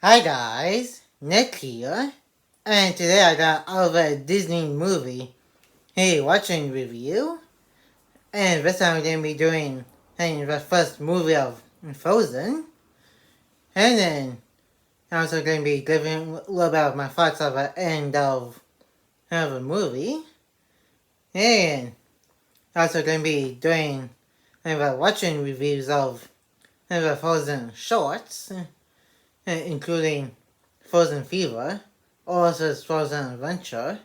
Hi guys, Nick here, and today I got out of a Disney movie watching review, and this time I'm going to be doing the first movie of Frozen, and then I'm also going to be giving a little bit of my thoughts of the end of the movie, and also going to be doing watching reviews of the Frozen shorts, including Frozen Fever, also Frozen Adventure,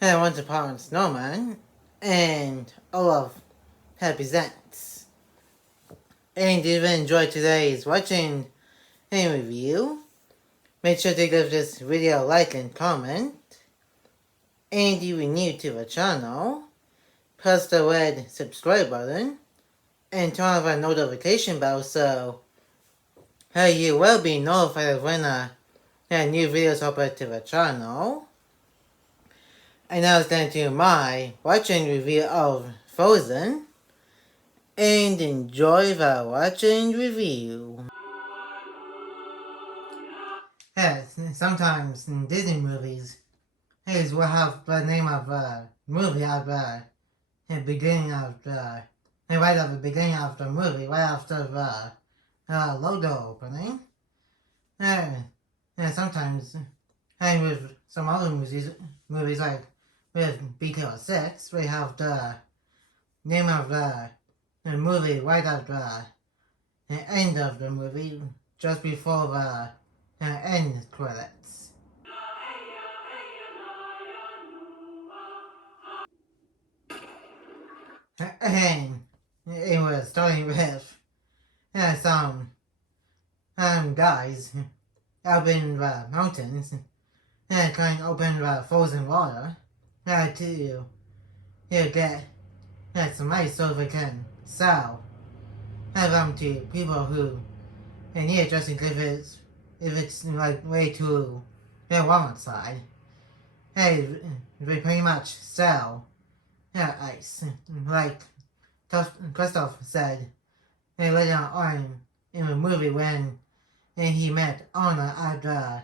and Once Upon a Snowman, and all of Happy Presents. And if you enjoyed today's watching and review, make sure to give this video a like and comment. And if you're new to the channel, press the red subscribe button and turn on the notification bell so you will be notified when a new videos upload to the channel. And now it's time to my watching review of Frozen, and enjoy the watching review. Yes, sometimes in Disney movies, we'll have the name of the movie at the beginning of right at the beginning of the movie, right after the logo opening. And sometimes, and with some other movies like with BK6, we have the name of the movie right at the end of the movie, just before the end credits. And it was starting with some guys up in the mountains trying to open the frozen water to get some ice so they can sell them to people who need it, just in case if it's like way too warm outside. They pretty much sell ice, like Christoph said later on in the movie when he met Anna at the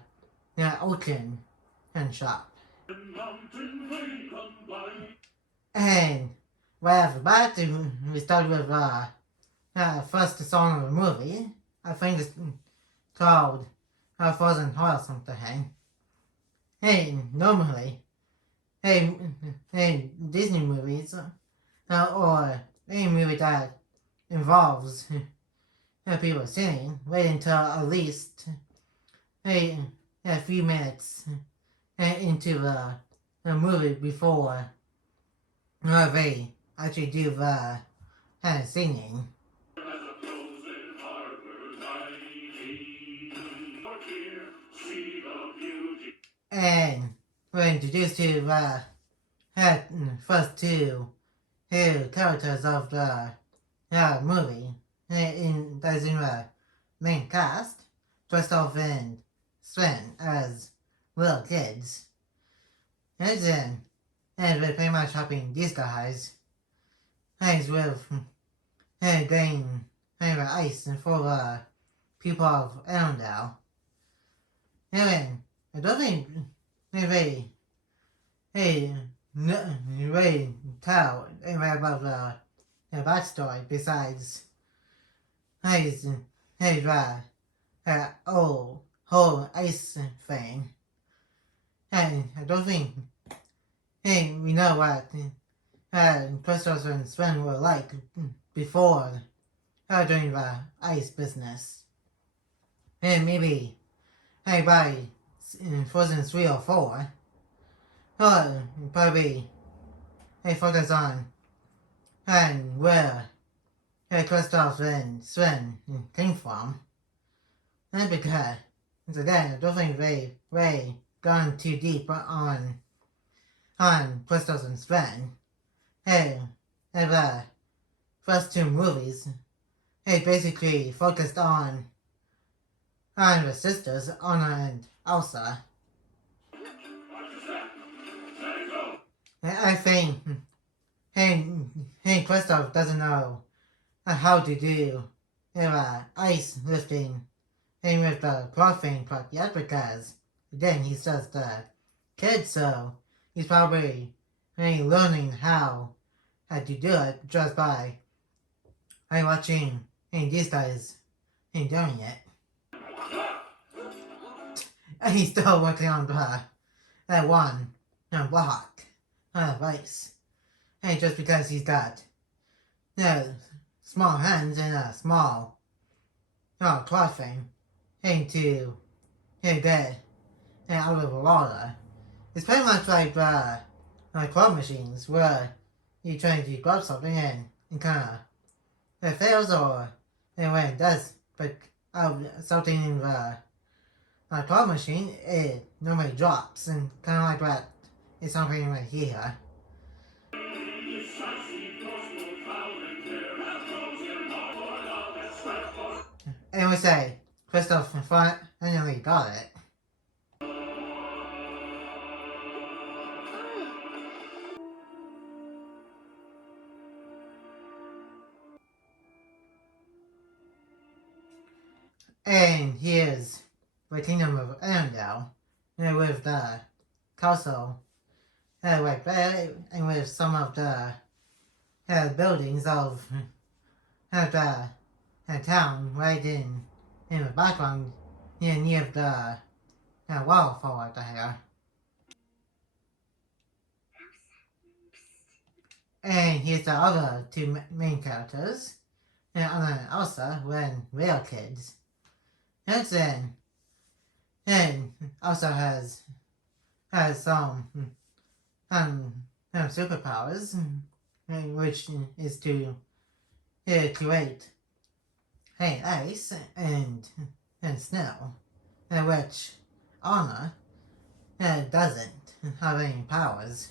ocean shop. And right after that, we start with first song of the movie. I think it's called Frozen Heart or something. Normally, Disney movies or any movie that involves people singing, wait until at least a few minutes into the movie before they actually do the singing. And we're introduced to the first two characters of the movie that's in the main cast, Christoph and Sven as little kids. And then we're pretty much helping these guys with getting the ice for the people of Arendelle. And I don't think they really tell anybody about the backstory besides the whole ice thing. And I don't think we know what Christopher and Sven were like before doing the ice business. And maybe by Frozen 3 or 4, probably focus on where Christoph and Sven came from. And because, once again, I don't think they gone too deep on Christoph and Sven. The first two movies, basically focused on the sisters, Anna and Elsa. I think Christoph doesn't know how to do ice lifting and with the clothing part yet because again he's just a kid, so he's probably learning how to do it just by watching these guys doing it. And he's still working on that one block rice. And just because he's got small hands and a small clothing to get out of the water. It's pretty much like claw machines where you're trying to grab something and kind of it fails, or and when it does but something in the claw machine, it normally drops, and kind of like that is something right here. And we say Christoph finally got it. And here's the kingdom of Arendelle, with the castle right there, and with some of the buildings of the town right in the background, near the waterfall right there. And here's the other two main characters, Anna and Elsa, when they are kids. And Elsa has some superpowers, which is to create ice and snow, which Anna doesn't have any powers.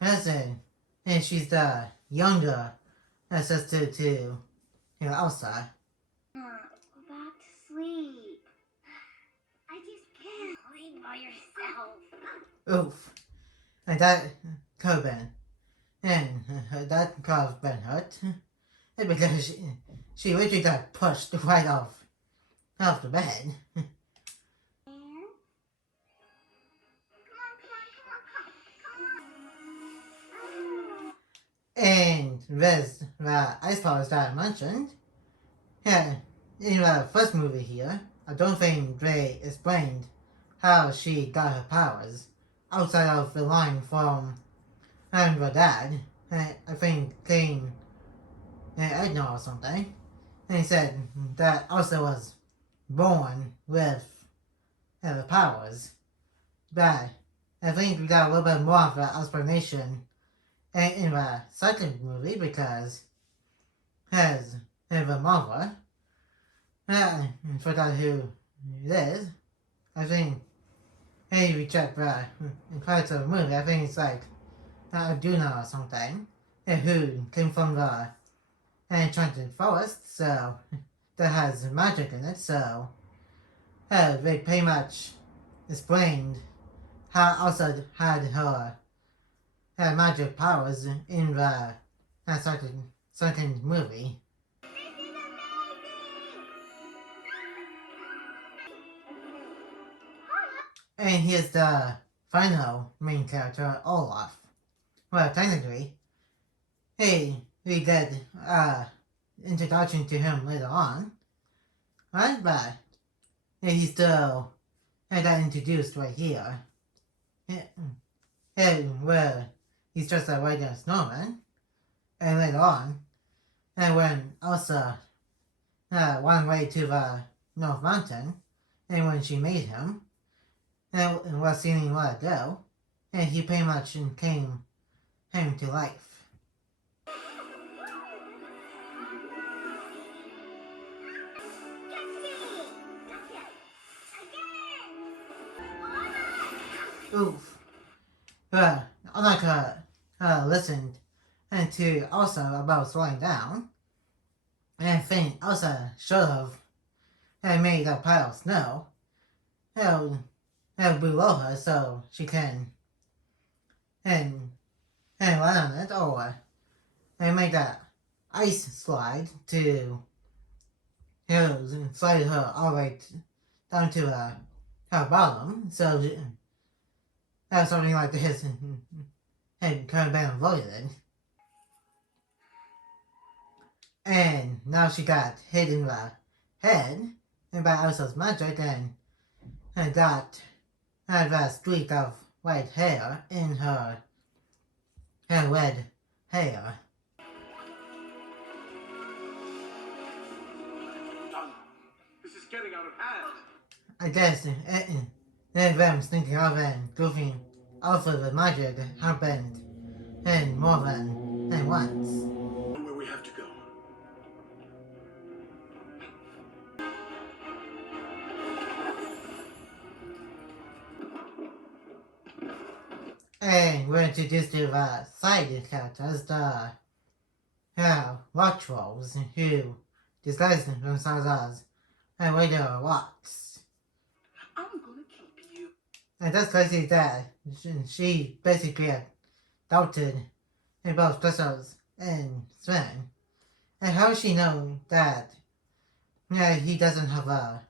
And she's the younger sister to Elsa. Go back to sleep. I just can't sleep by yourself. Oof. And that could have been. And that could have been hurt. Because she literally got pushed right off the bed. And there's the ice powers that I mentioned. Yeah, in the first movie here, I don't think they explained how she got her powers outside of the line from her dad. I think King Edna or something. And he said that Elsa was born with the powers. But I think we got a little bit more of the explanation in the second movie because has the mother. I forgot who it is. I think hey, we check the parts of the movie. I think it's like Duna or something, who came from the enchanted forest, so that has magic in it. So they pretty much explained how Elsa had her magic powers in the second movie. And here's the final main character, Olaf. Well, technically, we get introduction to him later on, right? But he's still got introduced right here. Where he's just a regular snowman, and later on, and when Elsa went away to the North Mountain, and when she made him, and was seeing let it go, and he pretty much came to life. Oof. But Annika listened to Elsa about slowing down, and I think Elsa should have made a pile of snow below her so she can and land on it, or make that ice slide to he'll slide her all right down to her bottom, so something like this had kind of been avoided. And now she got hit in the head by Elsa's magic and got that streak of white hair in her red hair. This is getting out of hand. I guess them thinking of and goofing off of the magic happened and more than once. Where we have to go. And we're introduced to the side characters, the watch wolves, who disguise themselves as regular rocks. I'm gonna keep you. And that's crazy that she basically doubted both Crystals and Sven. And how does she know that he doesn't have a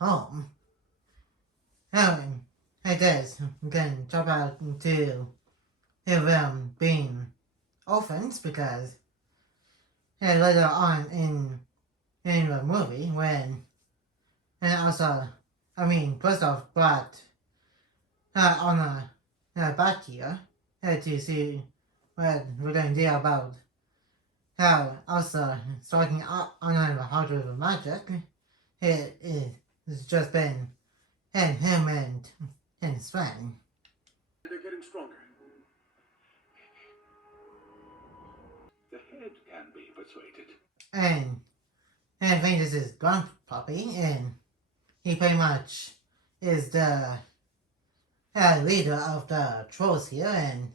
home? I guess we can talk about to them being orphans because later on in the movie when Kristoff brought Anna back here to see what we're going to do about how Elsa starting Anna in the heart of the magic. It's just been him and Sven. They're getting stronger. The head can be persuaded. And I think this is Grandpappy, and he pretty much is the leader of the trolls here, and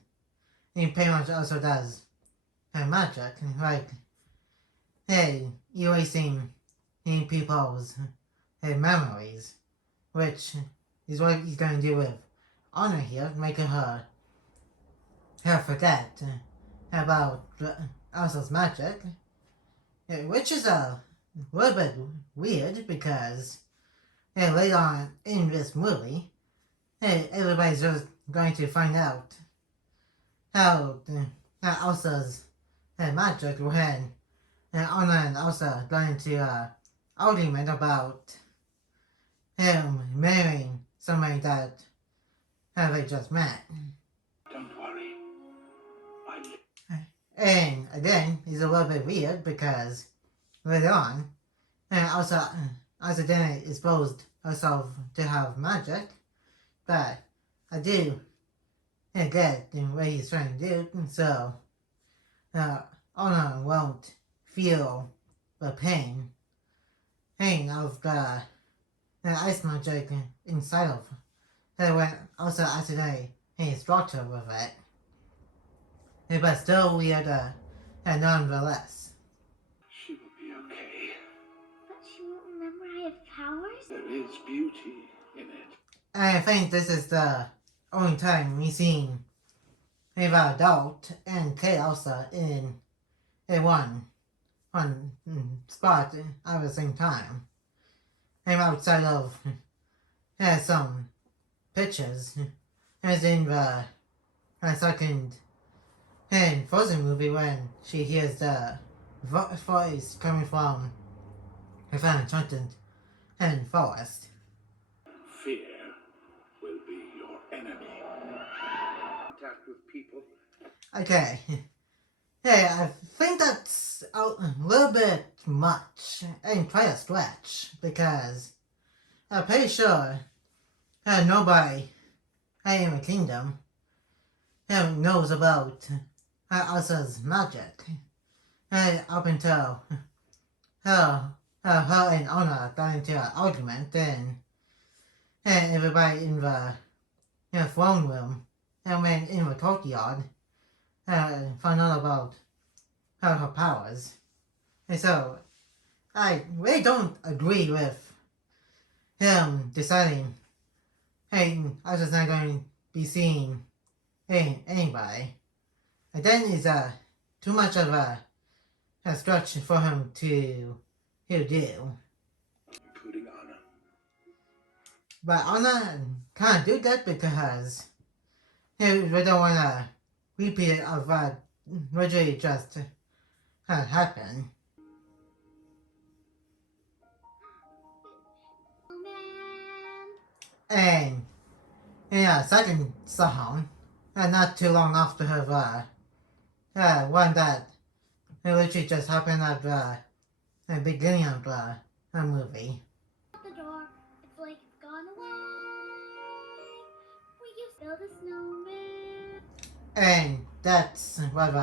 he pretty much also does magic, like erasing people's memories, which is what he's going to do with Honor here, making her forget about Elsa's magic, which is a little bit weird because later on in this movie, everybody's just going to find out how Elsa's magic when Anna and Elsa got into an argument about him marrying somebody that they just met. Don't worry. And again, it's a little bit weird because later on, Elsa accidentally exposed herself to have magic, but I do get what he's trying to do, so Anna won't feel the pain of the ice magic inside of her when also accidentally struck her with it. But still weird nonetheless. She will be okay. But she won't remember I have powers? There is beauty in it. I think this is the only time we've seen Eva Adult and Kate Elsa in one spot at the same time. And outside of some pictures, as in the second Frozen movie when she hears the voice coming from the enchanted forest. Fear will be your enemy. Contact with people. Okay. Hey, I think that's a little bit much and quite a stretch because I'm pretty sure nobody in the kingdom knows about Elsa's magic up until her and Anna got into an argument and everybody in the throne room and went in the courtyard found out about her powers. And so I really don't agree with him deciding, hey, I was just not going to be seeing anybody. And then it's too much of a stretch for him to do. But Anna can't do that because we don't want to repeat of what literally just happened. And in a second song, not too long after her one that literally just happened at the beginning of the movie. The door, it's like it's gone away. We used to build a snowman. And that's what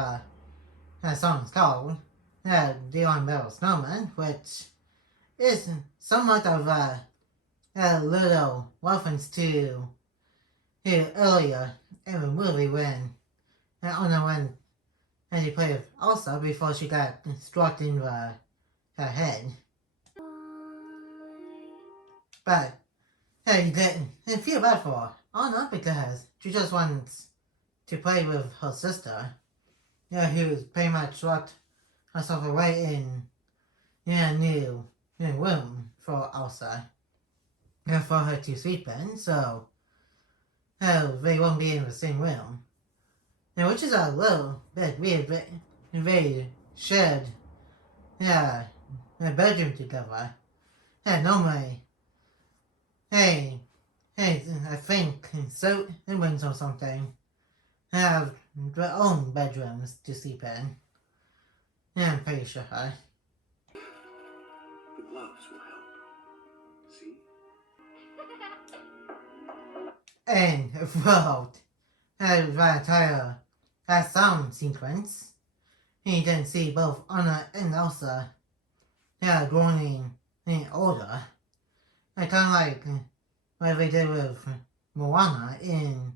the song's called, Dion Bell Snowman, which is somewhat of a little reference to earlier in the movie when Anna went and she played with Elsa before she got struck in her head. But you didn't feel bad for Anna because she just wants to play with her sister. Who was pretty much locked herself away in a new room for Elsa. For her to sleep in, so they won't be in the same room. Which is a little bit weird, but they shared a bedroom together. Normally, I think so siblings or something have their own bedrooms to sleep in. I'm pretty sure. The gloves will help. See? And throughout the entire sound sequence, you can see both Anna and Elsa growing older. Kind of like what they did with Moana in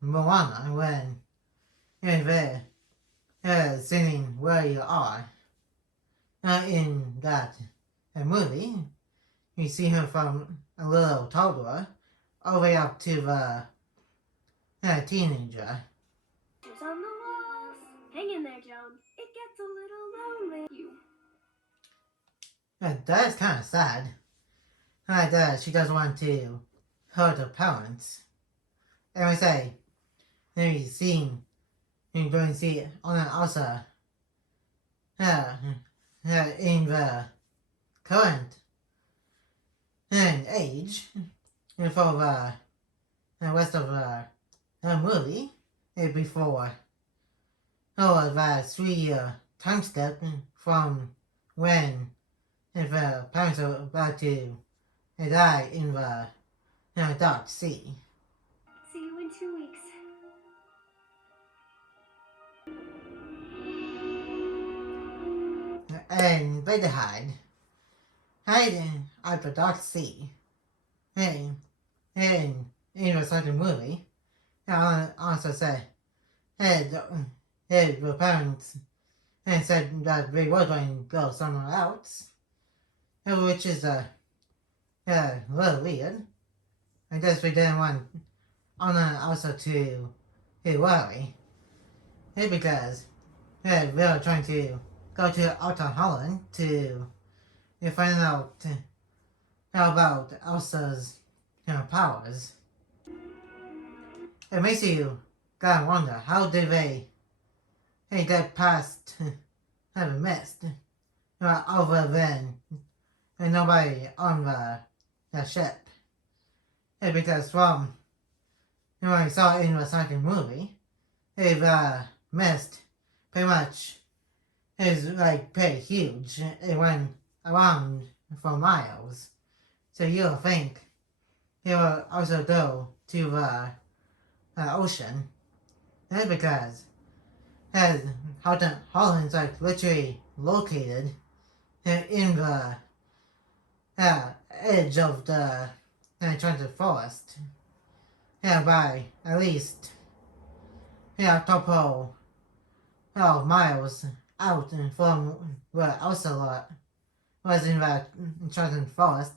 Moana when they're singing Where You Are. In that movie, you see her from a little toddler all the way up to the teenager. Pictures on the walls. Hang in there, Joan. It gets a little lonely. That is kind of sad. That she doesn't want to hurt her parents. And we say, maybe seeing, going to see Anna Elsa in the current age for the rest of the movie before the 3-year time step from when the parents are about to die in the dark sea. See you in 2 weeks. And they hide at the dark sea. And in the second movie, I also said, the parents said that they were going to go somewhere else, which is a little weird. I guess we didn't want Anna also to worry, because they were trying to go to Outer Holland to find out about Elsa's powers. It makes you gotta wonder, how did they get past the mist other than nobody on the ship? Because from what we saw in the second movie, the mist pretty much is like pretty huge. It went around for miles. So you'll think it will also go to the ocean. That's because Holland's like literally located in the edge of the enchanted forest. By at least a couple miles out from where Ocelot was in the enchanted forest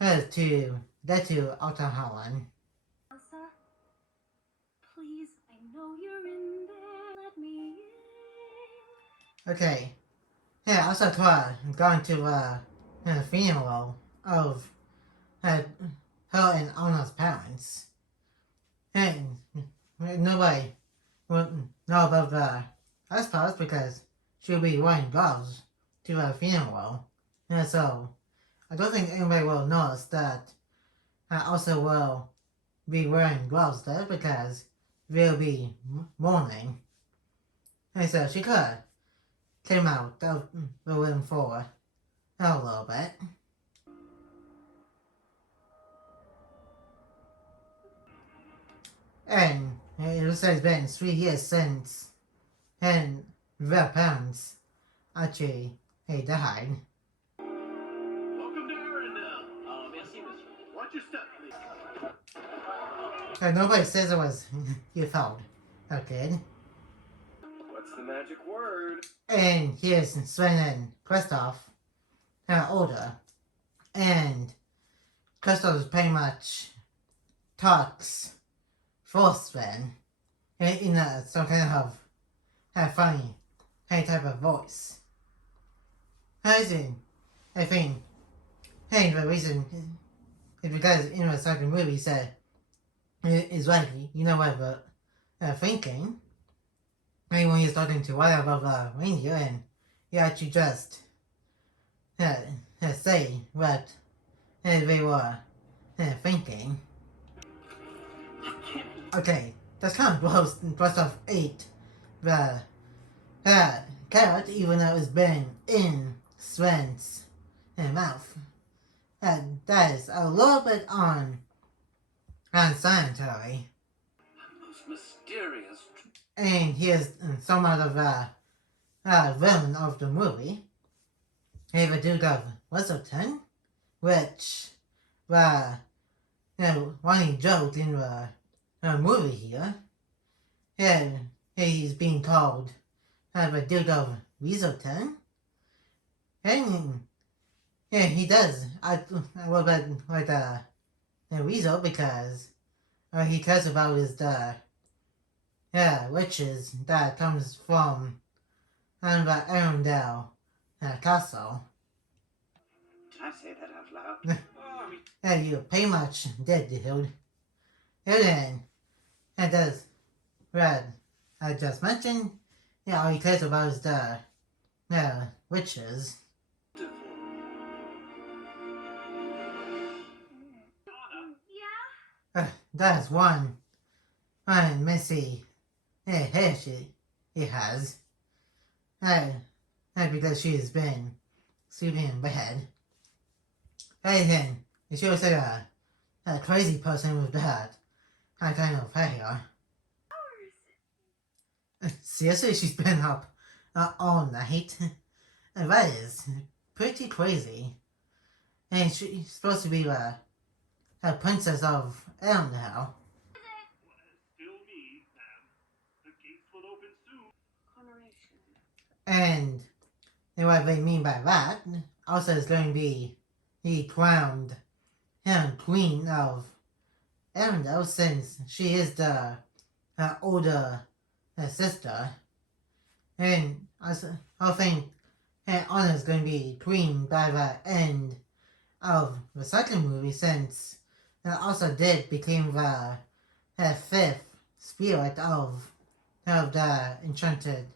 to get to Outer Holland. Elsa, please, I know you're in there. Let me in. Okay. Also going to the funeral of her and Anna's parents. And nobody would know about the house because she'll be wearing gloves to her funeral. And so I don't think anybody will notice that I also will be wearing gloves there because they'll be mourning. And so she could came out of the room for a little bit. And it looks like it's been 3 years since and their parents actually died. Welcome to Arendelle. Merci, monsieur. Watch your step, please. So nobody says it was your fault, okay? What's the magic word? And here's Sven and Kristoff, older. And Kristoff pretty much talks for Sven in some kind of funny type of voice. I think the reason is because in the second movie he said is like, you know what we're thinking. I mean, when he's talking to one of the reindeer and he actually just say what they were thinking. Okay, that's kind of gross. Kristoff ate the carrot even though it's been in Sven's mouth. That is a little bit unsanitary. Most mysterious. And here's somewhat of a villain of the movie. The Duke of Whistleton, which running joke in the movie here. And he's being called the Duke of Weaselton. And he does act a little bit like a weasel because he tells about his witches that comes from the Arendelle castle. Did I say that out loud? Yeah, you pretty much did, dude. And then, does Red I just mentioned, all he cares about is the witches. Yeah? That's one messy hair she has. Because she has been sleeping in bed. And then she looks like a crazy person with that kind of hair. Seriously, she's been up all night. And that is pretty crazy. And she's supposed to be a princess of Arendelle. Still me, ma'am. The gates will open soon. And what they mean by that also is going to be the crowned queen of Arendelle since she is the older sister. And I think Anna is going to be queen by the end of the second movie since also did became the fifth spirit of the enchanted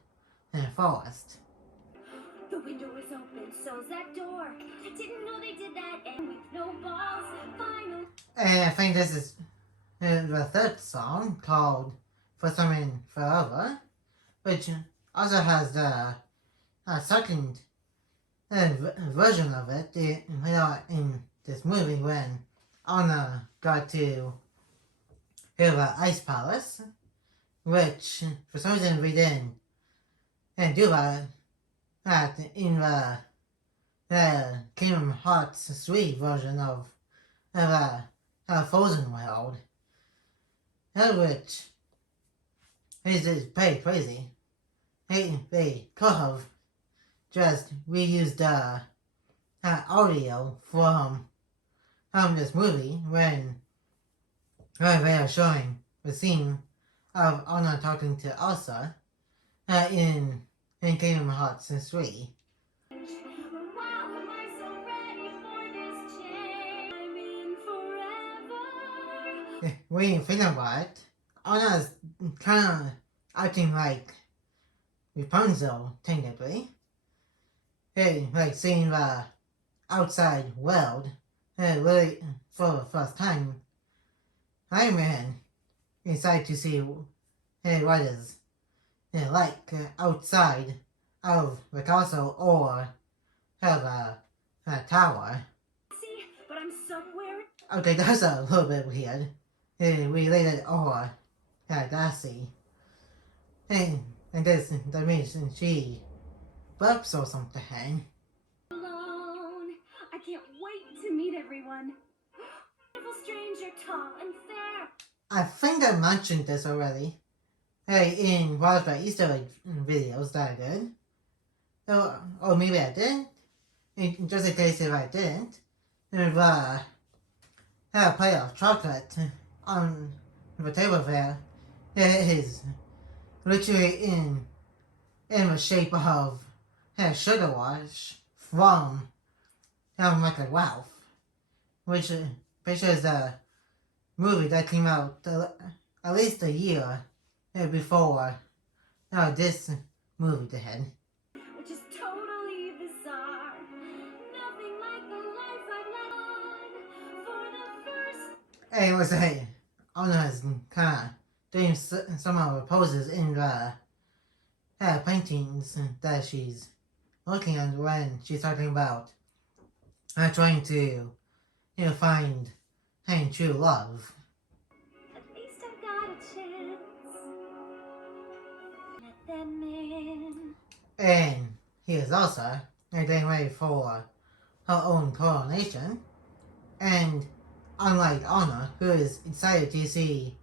forest. The window is open, so's that door. I didn't know they did that, and with no balls, final. And I think this is the third song called For Something Forever, which also has the second version of it, in this movie when Anna got to the Ice Palace, which for some reason we didn't do that in the Kingdom Hearts 3 version of the Frozen World, which is pretty crazy. They could have just reused audio from this movie when they are showing the scene of Anna talking to Elsa in Kingdom Hearts 3. Wow, am I so ready for this change? I'm in when you think about it, Anna's kind of acting like Rapunzel, technically. Hey, like seeing the outside world, really for the first time. Iron Man decided to see what is like outside of the castle or of a tower. See, but I'm somewhere. Okay, that's a little bit weird. Related or Darcy. And that means she burps or something. Alone. I can't wait to meet everyone. Wonderful stranger, tall and fair. I think I mentioned this already. In one of the Easter egg videos that I did. Or maybe I didn't. Just in case if I didn't. There's a plate of chocolate on the table there. It is literally in the shape of sugar wash from Michael Ralph, which is a movie that came out at least a year before this movie did. Which is totally bizarre. Nothing like the life I've led on for the first. It was Anna's kind of doing some of the poses in the paintings that she's looking at when she's talking about trying to find true love. At least I've got a chance. Let them in. And he is also getting ready for her own coronation. And unlike Anna, who is excited to see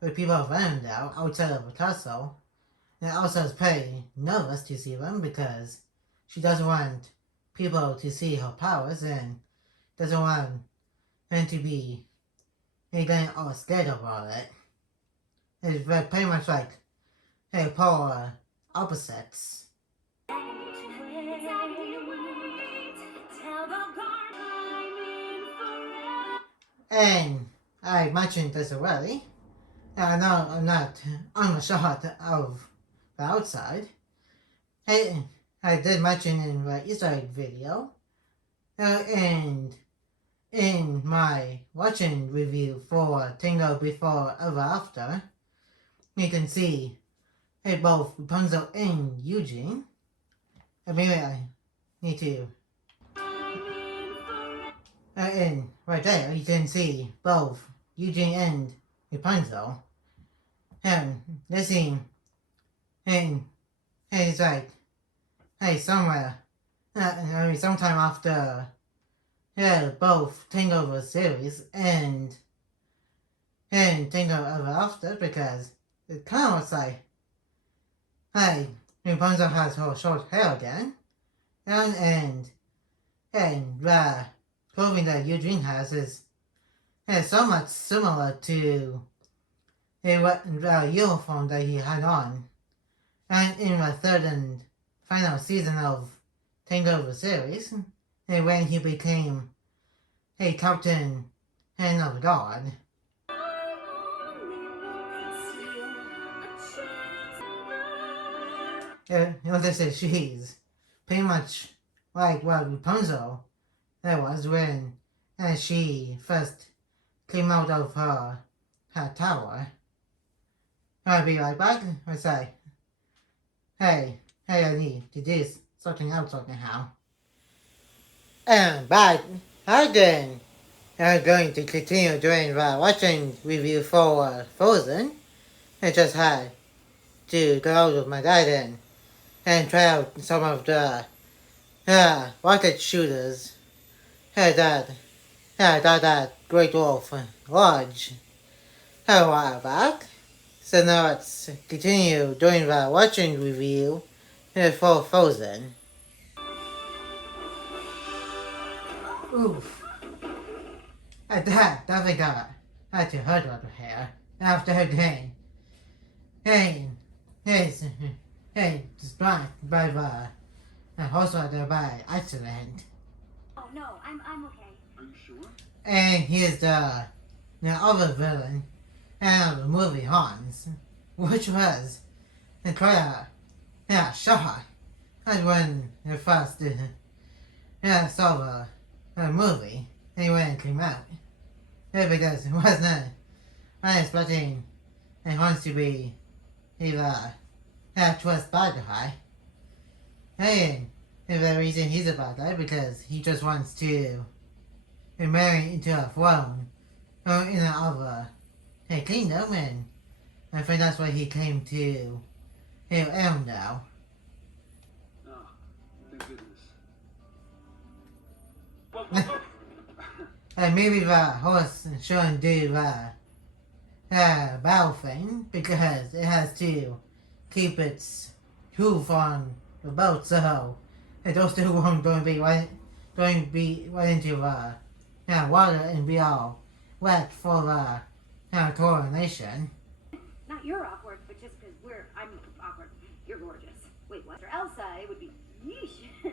the people of Arendelle outside of the castle, and also is pretty nervous to see them because she doesn't want people to see her powers and doesn't want them to be getting all scared about it. It's pretty much like polar opposites. And I mentioned this already. No, I'm not on the shot of the outside. Hey, I did mention in the Easter egg video, and in my watching review for Tingle Before Ever After, you can see both Rapunzel and Eugene. Maybe I need to. And right there, you can see both Eugene and Rapunzel. And this scene, and it's like, somewhere, sometime after, both Tingle series and Tingle Ever After, because it kind of looks like, Rapunzel has her short hair again, and the clothing that Eugene has is so much similar to the uniform that he had on. And in the third and final season of Tango series, when he became a captain and of God. This is she's pretty much like what Rapunzel that was when she first came out of her tower. I'll be right back. I say, hey, I need to do something else somehow. But again, I'm going to continue doing the watching review for Frozen. I just had to go out with my dad and try out some of the rocket shooters that Great Wolf Lodge a while back. So now let's continue doing the watching review for Frozen. Oof. That definitely got to hurt a little hair after her game. Hey, just blind by the horse rider by accident. Oh no, I'm okay. Are you sure? And here's the the other villain of the movie Hans, which was the quite a shock when the first saw the movie and when it came out. Because it wasn't expecting Hans to be either towards bad guy. And the reason he's a bad guy because he just wants to marry into a throne in another kingdom, and I think that's why he came to Arendelle. Oh, thank goodness. Whoa. And maybe the horse shouldn't do the battle thing because it has to keep its hoof on the boat, so those two won't going to be right into the water and be all wet for the coronation. Not you're awkward, but just because I'm awkward. You're gorgeous. Wait, what? For Elsa, it would be yeesh.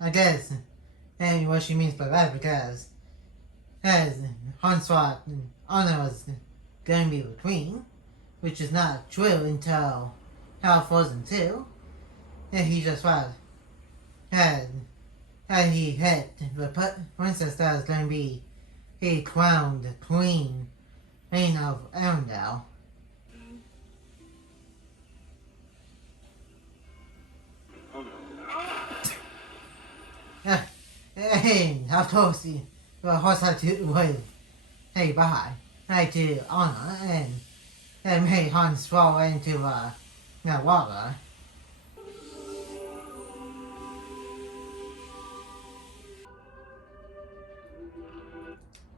I guess, and what she means by that because as Hans thought Anna was going to be the queen, which is not true until Frozen 2, and he just thought had he hit the princess that was going to be a crowned queen of Arendelle. Oh no. And of course, the horse had to wait by to Anna and made Hans fall into the water.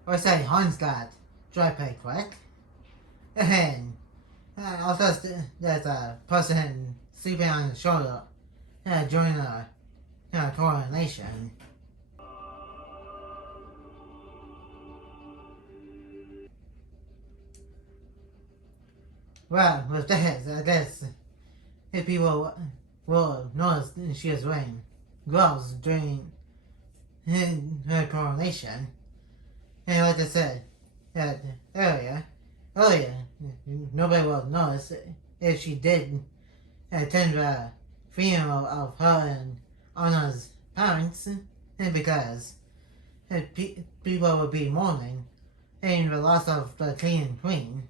Or say Hans got dry pretty quick. And also there's a person sleeping on his shoulder during the coronation. Well, with this, I guess if people will notice she was wearing gloves during her coronation. And like I said earlier, nobody will notice if she did attend the funeral of her and Anna's parents, and because people will be mourning and the loss of the king and queen,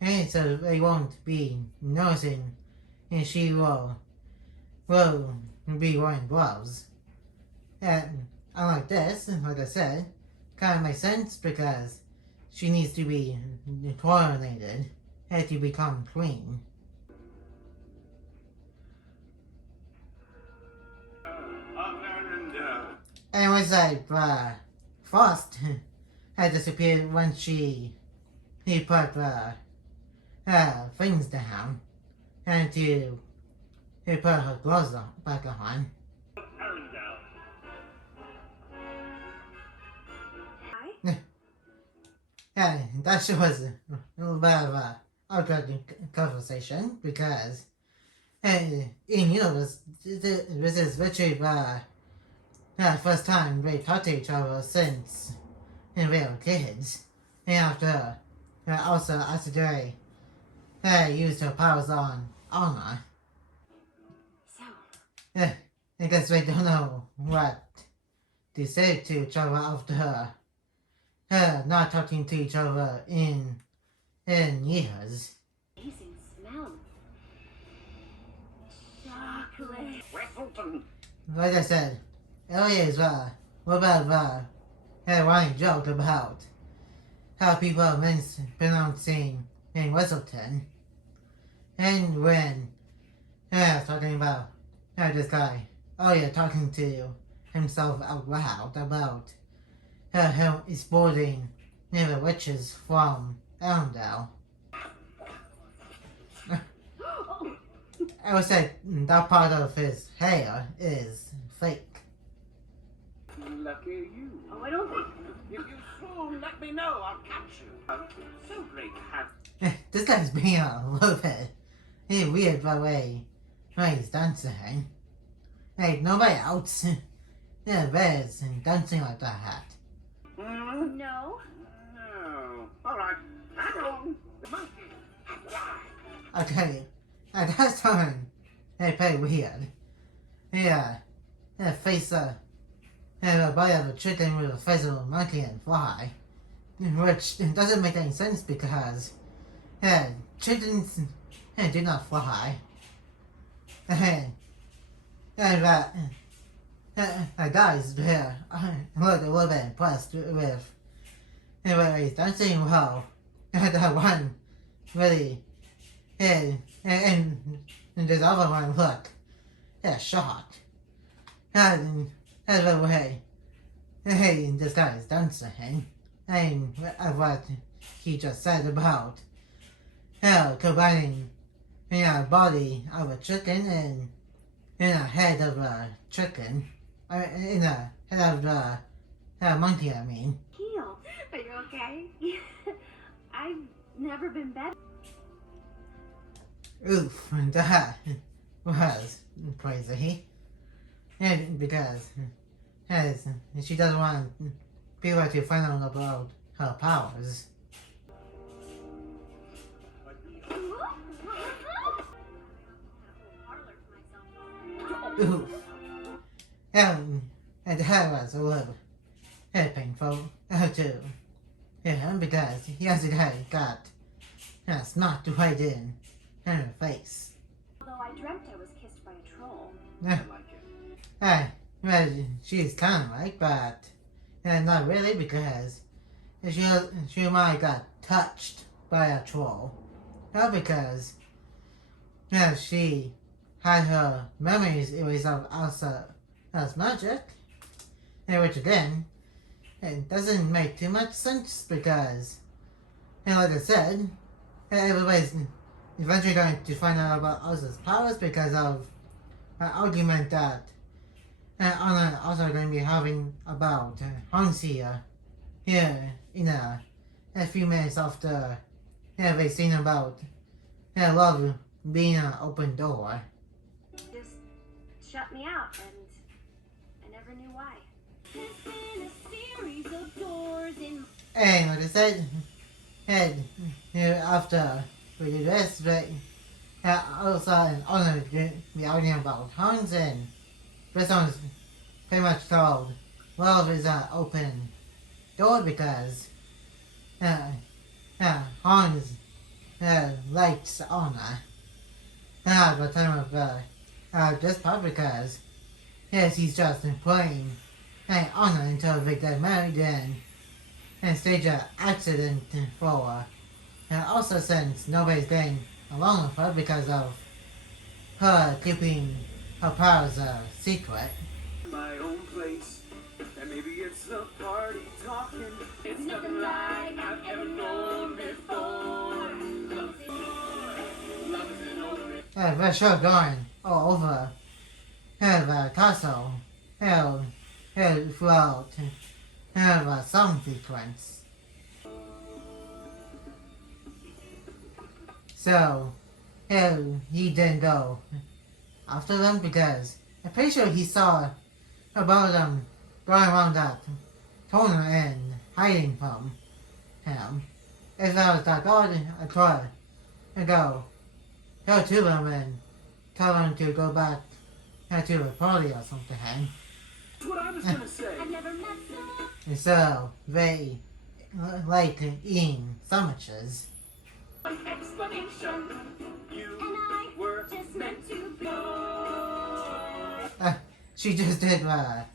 and so they won't be noticing and she will be wearing gloves. And unlike this, like I said, kind of makes sense because she needs to be coronated to become queen. And it was like Frost had disappeared when he put things down and to put her gloves back on. Yeah, that sure was a little bit of a awkward conversation because in universe this is literally the first time they talked to each other since they were kids. And after also accidentally used her powers on Anna. So, I guess they don't know what to say to each other after not talking to each other in years. amazing smell. Chocolate. Whistleton. Like I said earlier as well, what about running joke about how people are mispronouncing in Whistleton, and when talking about this guy talking to himself out loud about him exporting the witches from Arendelle. I would say that part of his hair is fake. Lucky you. Oh, I don't think. If you soon let me know, I'll catch you. So great to have. This guy's being a little bit weird by the way he's dancing. Like nobody else bears dancing like that. No. Oh, all right. Hang on. The monkey. Okay, at that time, they play weird. Yeah, face a body of a chicken with a face of a monkey and fly, which doesn't make any sense because chickens do not fly. And guys here look a little bit impressed with he's dancing well. That one really and this other one look shocked. And the way this guy is dancing and what he just said about combining body of a chicken and in a head of a chicken, in a head of a monkey. I mean, Heel, are you okay? I've never been better. oof, that was crazy. And because she doesn't want people to find out about her powers. Oof. And that was a little painful too. Yeah, because he actually got smacked right in her face. Although I dreamt I was kissed by a troll. I like it. Well, she's kind of like, but not really because she might have got touched by a troll. Not because she had her memories erased of Elsa's magic, which again, it doesn't make too much sense because, like I said, everybody's eventually going to find out about Elsa's powers because of an argument that Anna also going to be having about Hansia here in a few minutes after they've seen about love being an open door. Just shut me out, and I never knew why. There's been a series of doors in. And like I said, after we do this, but also an honor to be arguing about Hans, and this one's pretty much called Love is an Open Door because Hans likes Anna at the time of this part because he's just playing Anna until they get married and stage an accident for also since nobody's getting along with her because of her keeping her powers a secret. My own place, and maybe it's the party talking. It's nothing like I've ever known before. Love's an open. We're sure going all over the castle throughout the song sequence. So he didn't go after them because I'm pretty sure he saw about them going around that corner and hiding from him. If I was that god, I'd try to go to them and tell them to go back to the party or something. That's what I was gonna say. I've never met someone. And so they like eating sandwiches. Explanation. You And I were just meant meant to be. She just did a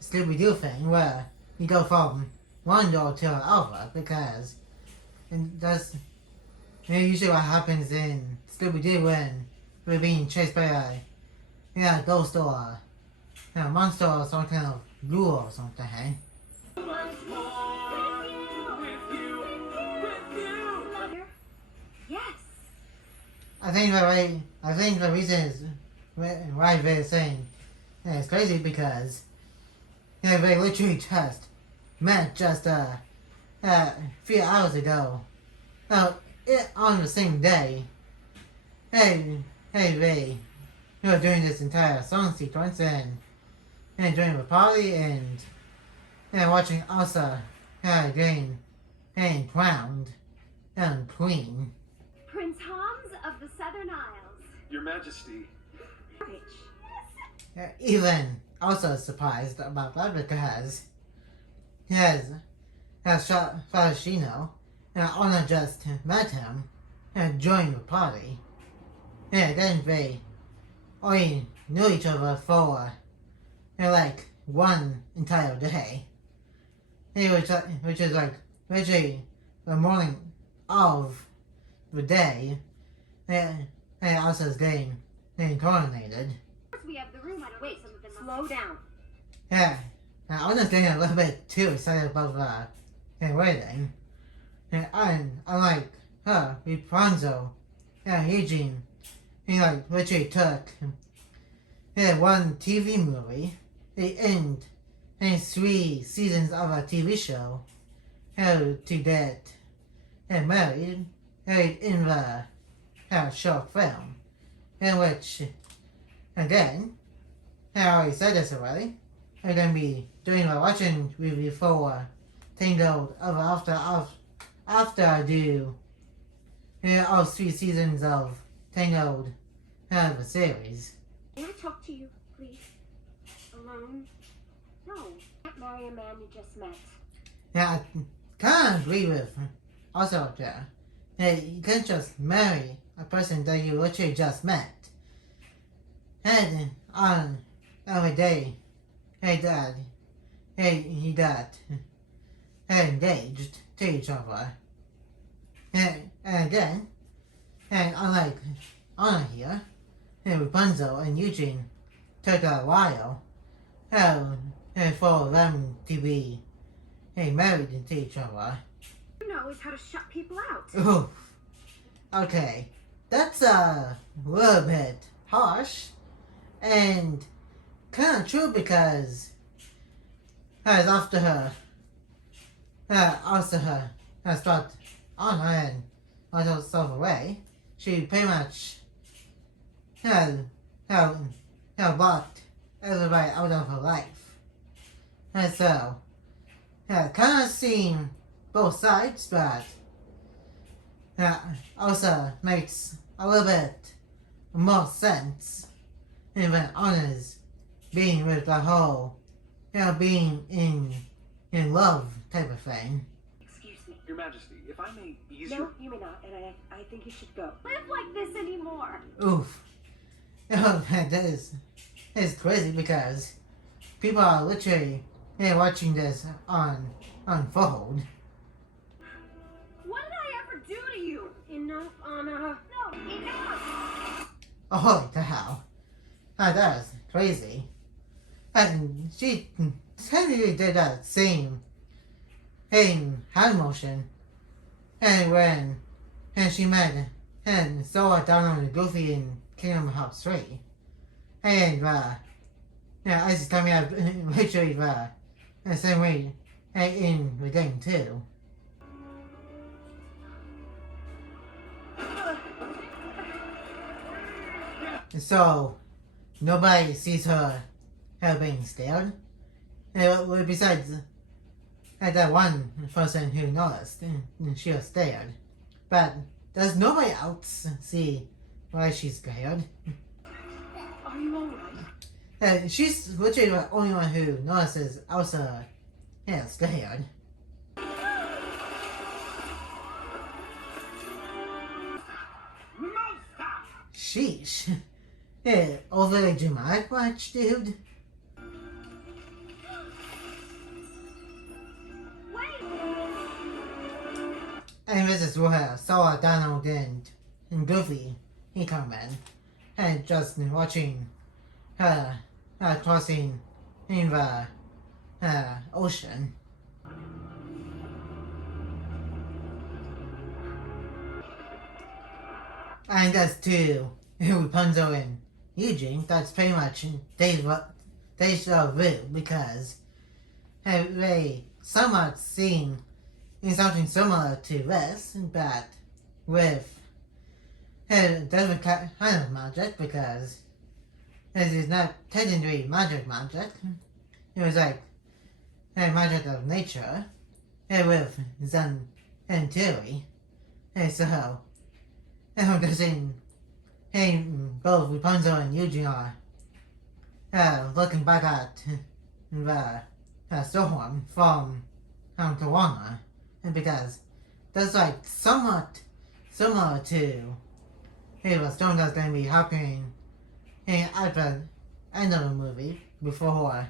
Scooby-Doo thing where you go from one door to the other because and that's usually what happens in Scooby-Doo when we're being chased by a ghost or a monster or some kind of ghoul or something. much more with you. Yes. I think the reason is why they're saying it's crazy because they literally just met just a few hours ago. On the same day. They were doing this entire song sequence and during the party and watching Elsa getting and crowned queen. Prince Hans of the Southern Isles. Your Majesty. Rich. Even also surprised about that because as far as she know, Anna just met him and joined the party. Then they only knew each other for like one entire day. Which is like literally the morning of the day, and Elsa's getting coronated. We have the room. Wait, some of them. Slow down. Yeah, I was getting a little bit too excited about the wedding. And unlike her, Rapunzel, Eugene, he like literally took one TV movie, the end, and 3 seasons of a TV show, to get married in the short film, in which, again, I already said this already, I'm going to be doing a watching review for Tangled after I do all 3 seasons of Tangled the series. May I talk to you, please? Alone? No. Can't marry a man you just met. Yeah, I kind of agree with also there. You can't just marry a person that you literally just met. And on the day, he got engaged to each other. And again, unlike Anna here, Rapunzel and Eugene took a while for them to be married to each other. You know is how to shut people out. Oof. Okay, that's a little bit harsh and kind of true because as after her start on her and let herself away, she pretty much blocked everybody out of her life. And so, kind of seeing both sides, but also makes a little bit more sense when Anna's being with the whole, being in love type of thing. Excuse me. Your Majesty, if I may ease No, your... you may not, and I think you should go. Live like this anymore. Oof. That is crazy because people are literally watching this unfold. What did I ever do to you? Enough, Anna. No, enough. Oh, holy cow. That is crazy. And she technically did that same hand motion when she met and saw Donald and Goofy in Kingdom Hearts 3. And I just coming out literally the same way in the game too. So nobody sees her being stared. Besides that one person who noticed, she was stared. But does nobody else see why she's scared? Are you alright? She's literally the only one who notices Elsa scared. Sheesh. Overly dramatic much, dude. And this is where saw Donald and Goofy he come in and just watching her crossing in the ocean. And that's to Rapunzel and Eugene. That's pretty much deja vu because they somewhat seen something similar to this, but with different kind of magic because it is not technically magic. It was like magic of nature with and Terry. Hey, so, I'm guessing, hey, both Rapunzel and Eugene are looking back at the storm from Tawana, and because that's like somewhat similar to the storm that's going to be happening at the end of the movie before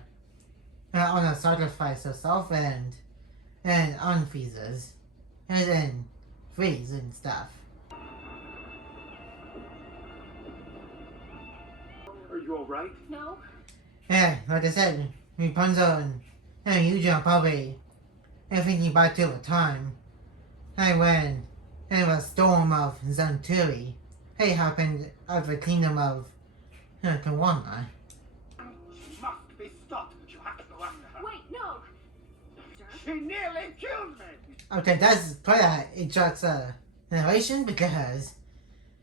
Anna sacrifices herself and unfreezes and then freeze and stuff. Are you alright? No? Yeah, like I said, Rapunzel and Eugene are probably thinking back to the time when the storm of Zanturi happened at the kingdom of Tawana. She must be stopped. You have to go after her. Wait, no! She nearly killed me. Okay, that's quite a Jack's narration because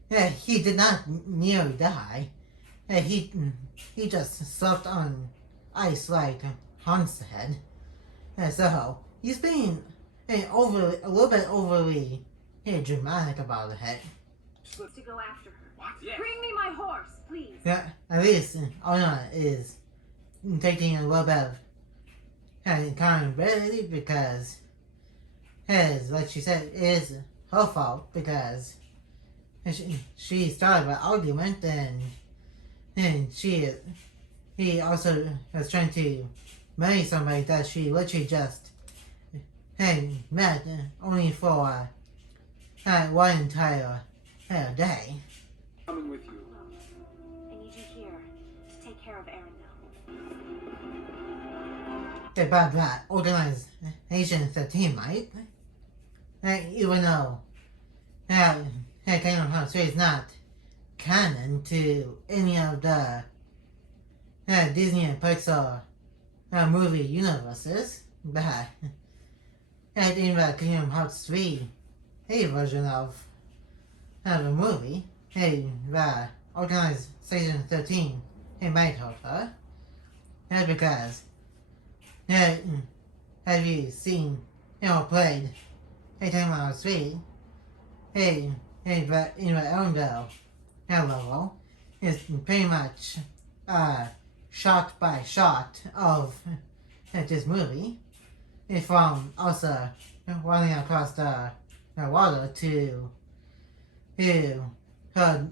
he did not nearly die. He just slept on ice like Hans said. So he's being a little bit overly dramatic about it. To go after her. What? Yes. Bring me my horse, please. Yeah, at least Anna is taking a little bit of accountability because, like she said, it is her fault because she started the argument and he also was trying to marry somebody that she literally just met only for one entire day. Coming with you. I need you here to take care of Arendelle. About that Organization 13, right? Even though Kingdom Hearts 3 is not canon to any of the Disney and Pixar movie universes, but in the Kingdom Hearts 3 version of the movie, the Organization 13 might help her. Because have you seen played Kingdom Hearts 3 in the Arendelle level is pretty much shot by shot of this movie from Elsa running across the water to her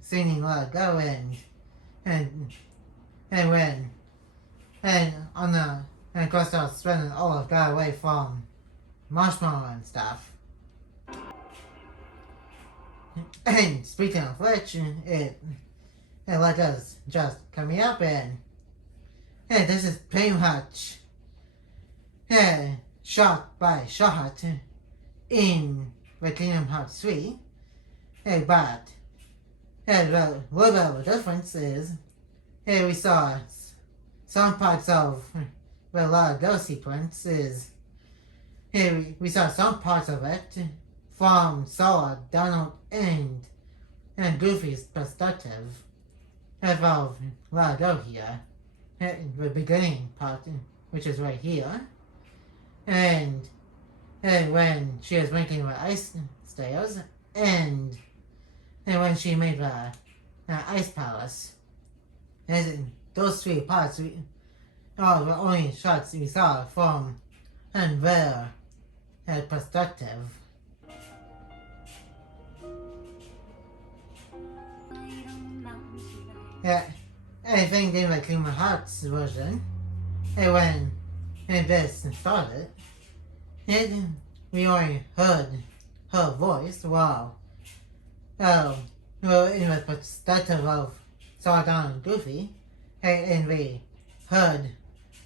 singing Let It Go and on the and of course spending all of that away from Marshmallow and stuff. And speaking of which, it let us just coming up and this is pretty much shot by shot in the Kingdom Hearts 3. But the little bit of a difference is we saw some parts of the Let It Go sequence is we saw some parts of it from Sora, Donald, and Goofy's perspective of Let It Go here. The beginning part, which is right here, and when she was making the ice stairs, and when she made the ice palace. And those three parts are the only shots we saw from their perspective. Yeah, I think in the Kingdom Hearts version, when this started, we only heard her voice while in the perspective of Sora, Donald, and Goofy, and we heard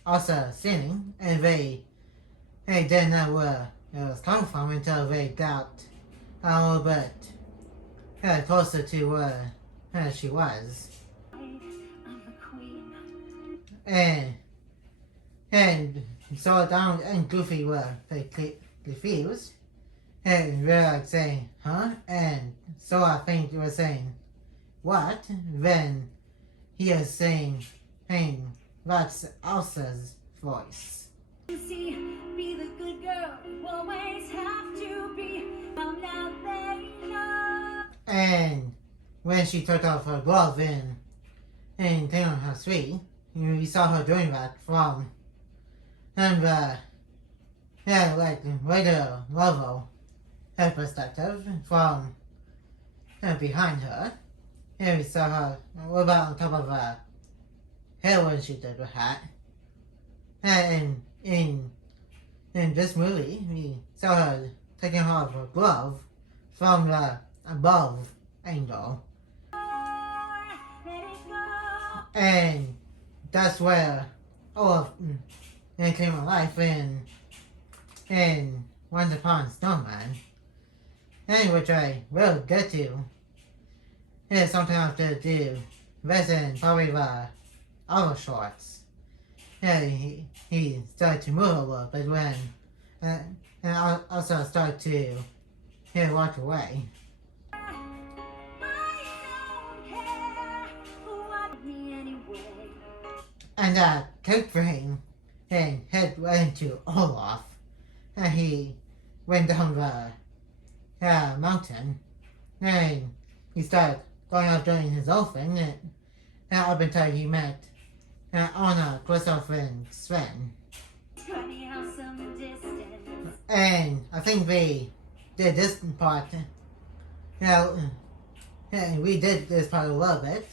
Elsa singing, and they didn't know where it was coming from until they got a little bit closer to where she was. I'm the queen. And Sora, Donald, and Goofy were confused, and we were like saying, huh? And Sora, I think, was saying, what? Then he is saying, hey, that's Elsa's voice. See, be the good girl, you always have to be. And when she took off her glove in Kingdom Hearts 3, we saw her doing that from the like regular level perspective from behind her. And we saw her about on top of a hill when she did the hat. And in this movie, we saw her taking off her glove from the above angle. And that's where all of it came alive in Once Upon a Snowman. And which I will get to. It's something I have to do this and probably the other shorts. Yeah, he started to move a little bit when and I also started to walk away. And that cake frame and head went into Olaf. And he went down the mountain. And he started going out doing his own thing. And up until he met Anna, Christopher, and Sven. And I think we did this part. We did this part a little bit.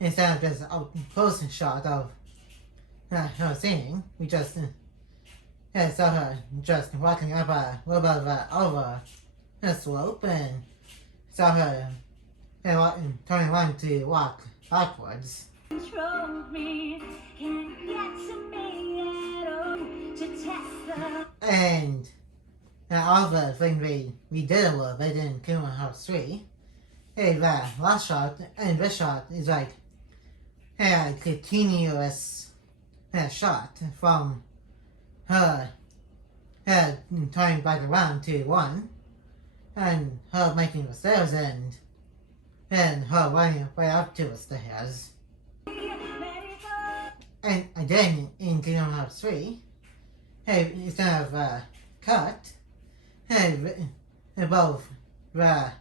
Instead of just a close shot of her singing, we just saw her just walking up a little bit of over a slope and saw her turning around to walk backwards. And all the things we did a little bit in Kingdom Hearts 3. Hey, the last shot and this shot is like a continuous shot from her turning back around to one, and her making the stairs and her running right up to the stairs. And again in Kingdom Hearts 3, instead of cut, both the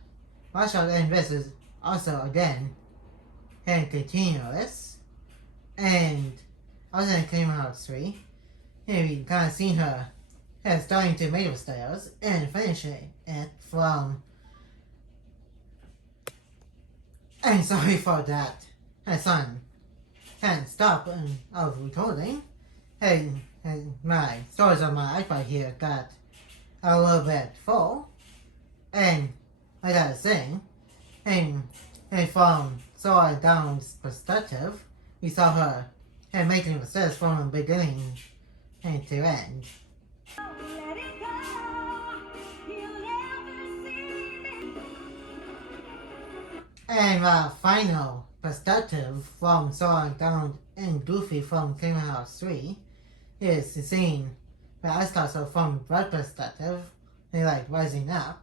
last shot and this is also again continuous. And also in Kingdom Hearts 3, we kind of seen her starting to make the stairs and finishing it from. And sorry for that, son. Can't stop of recording. My storage on my iPad here got a little bit full, and like I was saying, and from Sora Down's perspective, we saw her making the stairs from the beginning to end. And the final perspective from Sora Down and Goofy from Kingdom Hearts 3 is seeing the ice castle from that perspective, like rising up.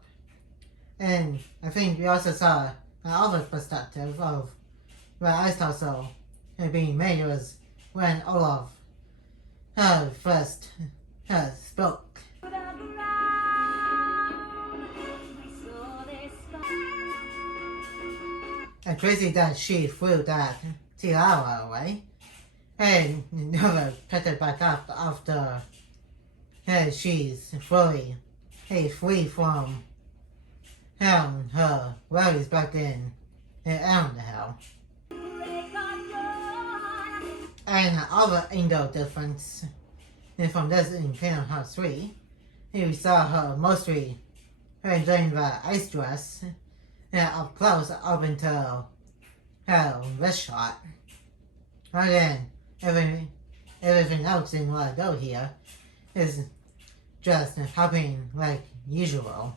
And I think we also saw another perspective of the ice castle being made was when Olaf first spoke. And crazy that she threw that tiara away and never picked it back up after she's fully free from her worries back in Arendelle. And the other angle difference from this in Kingdom Hearts 3, we saw her mostly during the ice dress up close up until this shot. Again, everything else in Let It Go here is just happening like usual.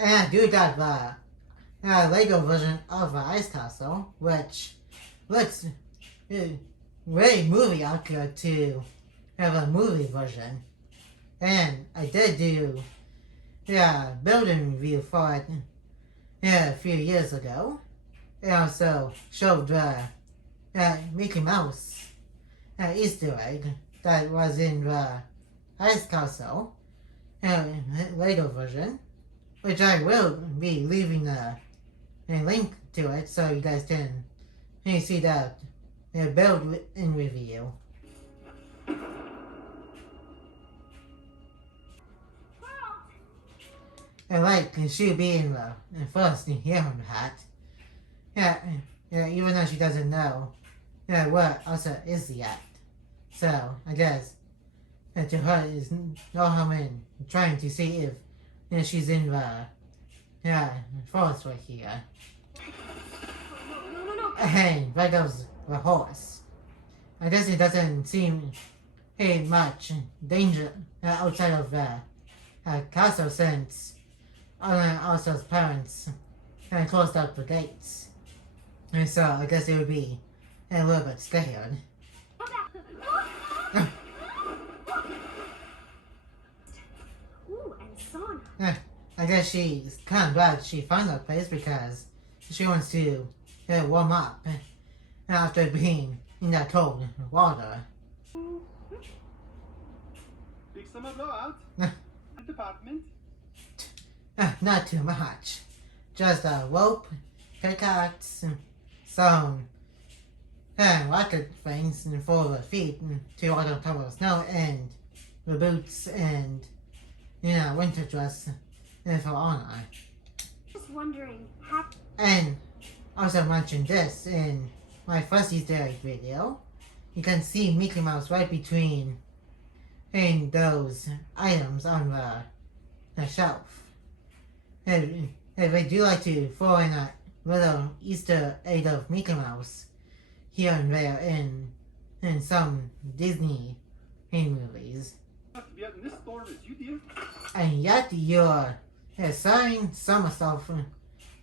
And I do got the Lego version of the Ice Castle, which looks very movie accurate to have a movie version. And I did do building review for it a few years ago. And also showed the Mickey Mouse Easter egg that was in the Ice Castle, later version, which I will be leaving a link to it so you guys can see that build in review. And like she being the first hero hat, even though she doesn't know what Elsa is yet. So I guess to her is no harm in trying to see if she's in the forest right here. And there goes the horse. I guess it doesn't seem much danger outside of the castle since Elsa's parents closed up the gates. And so I guess it would be a little bit scared. Ooh, and sauna. I guess she's kind of glad she found that place because she wants to warm up after being in that cold water. Big summer blowout. Department. Not too much. Just a rope, pickaxe, some rocket things for the feet to auto cover snow, and the boots, and winter dress for Anna. Just wondering, And also mentioned this in my first Easter egg video. You can see Mickey Mouse right between those items on the shelf. And I do like to throw in a little Easter egg of Mickey Mouse here and there in some Disney movies. We had in this storm as you did. And yet you're selling some stuff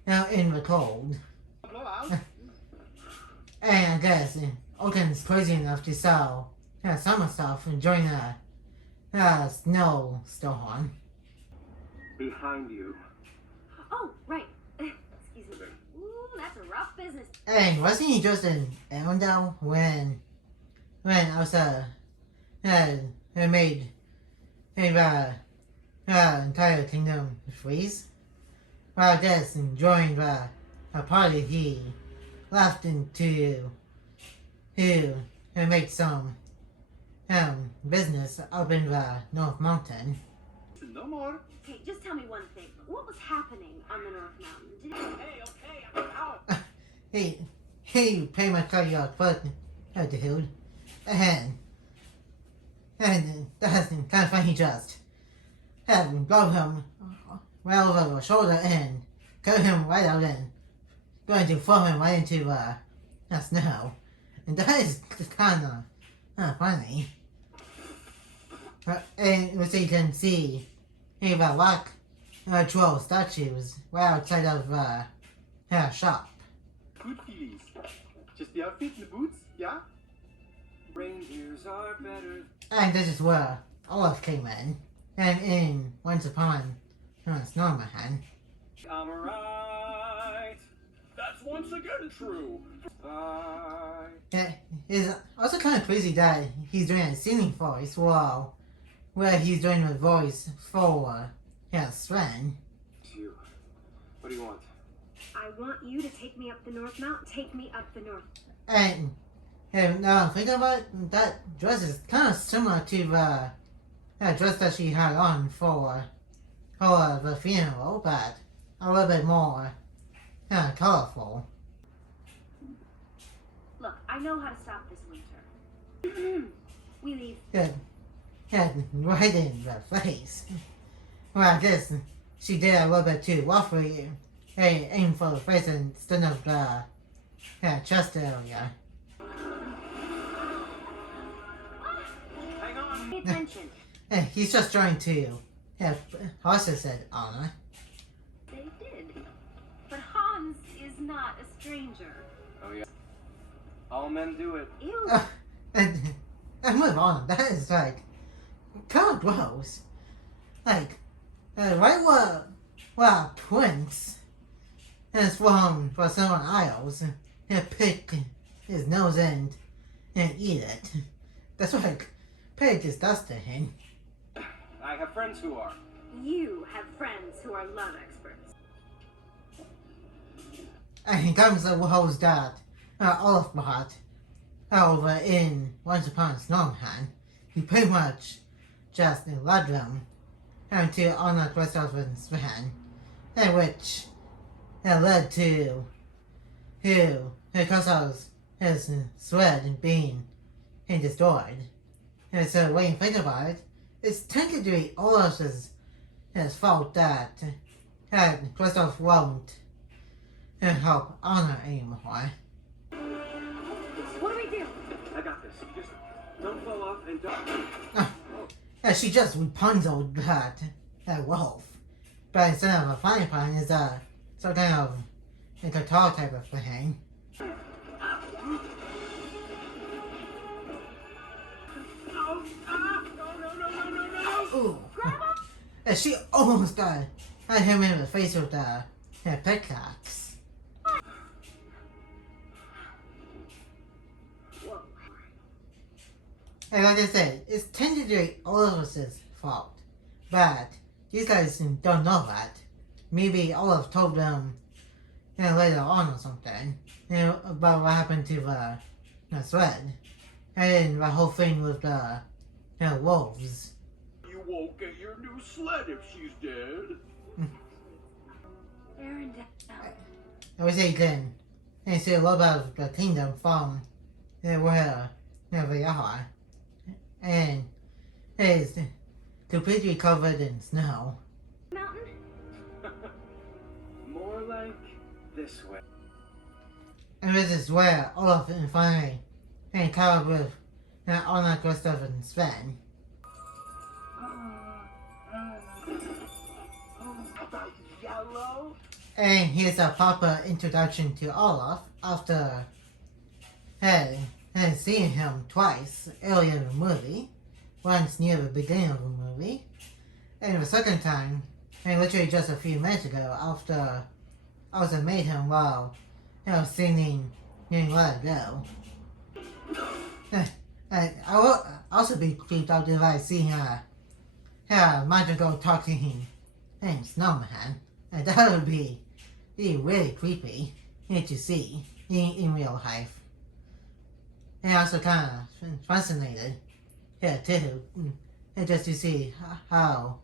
in the cold. Blowout. And I guess Oaken's crazy enough to sell summer stuff during a snowstorm. Behind you. Oh, right. Excuse me. Ooh, that's a rough business. And wasn't he just in Arendelle when Elsa made the entire kingdom freeze? Well, I guess during the party he left to make some business up in the North Mountain. No more. Okay, just tell me one thing. What was happening on the North Mountain? Okay, I'm out. Hey, pay my car your foot, dude. And that's kind of funny just blow him right over the shoulder and cut him right out and going to throw him right into the snow. And that is kind of funny. And so you can see the rock troll statues right outside of her shop. Good feelings. Just the outfit and the boots, yeah? Reindeers are better. And this is where Olaf came in. And in Once Upon a Snowman. I'm right. That's once again true. Bye. It's also kind of crazy that he's doing a singing voice while where he's doing the voice for Sven. You. What do you want? I want you to take me up the North Mountain. Take me up the North. And now thinking about it, that dress is kind of similar to the dress that she had on for the funeral, but a little bit more colorful. Look, I know how to stop this winter. We leave. Right in the face. Well, I guess she did a little bit too roughly aim for the face instead of the chest area. Hang on. Pay attention. He's just trying to process it, Anna. They did. But Hans is not a stranger. Oh yeah. All men do it. Ew. And move on. That is like kind of gross. Like right where Prince is from Southern Isles, pick his nose end and eat it. That's like pretty disgusting. I have friends who are. You have friends who are love experts. And he comes to holds that Olaf bought over in Once Upon a Snowman. He pretty much just led them to honor Christopher's fan, and which led to Christopher's his sword being destroyed. And so when you think about it, it's technically Olaf's his fault that Christopher won't help honor anymore. What do we do? I got this. Just don't fall off and don't. She just Rapunzel that wolf. But instead of a flying pan, it's some kind of a tall type of thing. Ooh. And she almost got him in the face with the pickaxe. Whoa. And like I said, it's technically Olaf's fault. But these guys don't know that. Maybe Olaf told them later on or something about what happened to the thread. And then the whole thing with the wolves. You won't get your new sled if she's dead. Arendelle. I would say then, and see a little bit of the kingdom from where they are. And it's completely covered in snow. Mountain? More like this way. And this is where Olaf and finally caught up with Anna, Gustav, and Sven. About yellow? And here's a proper introduction to Olaf after seeing him twice earlier in the movie. Once near the beginning of the movie, and the second time, and literally just a few minutes ago after Elsa made him while singing Let It Go. And I will also be creeped out if I see her magical talking and snowman, and that would be really creepy to see in real life. And also kind of fascinated too, and just to see how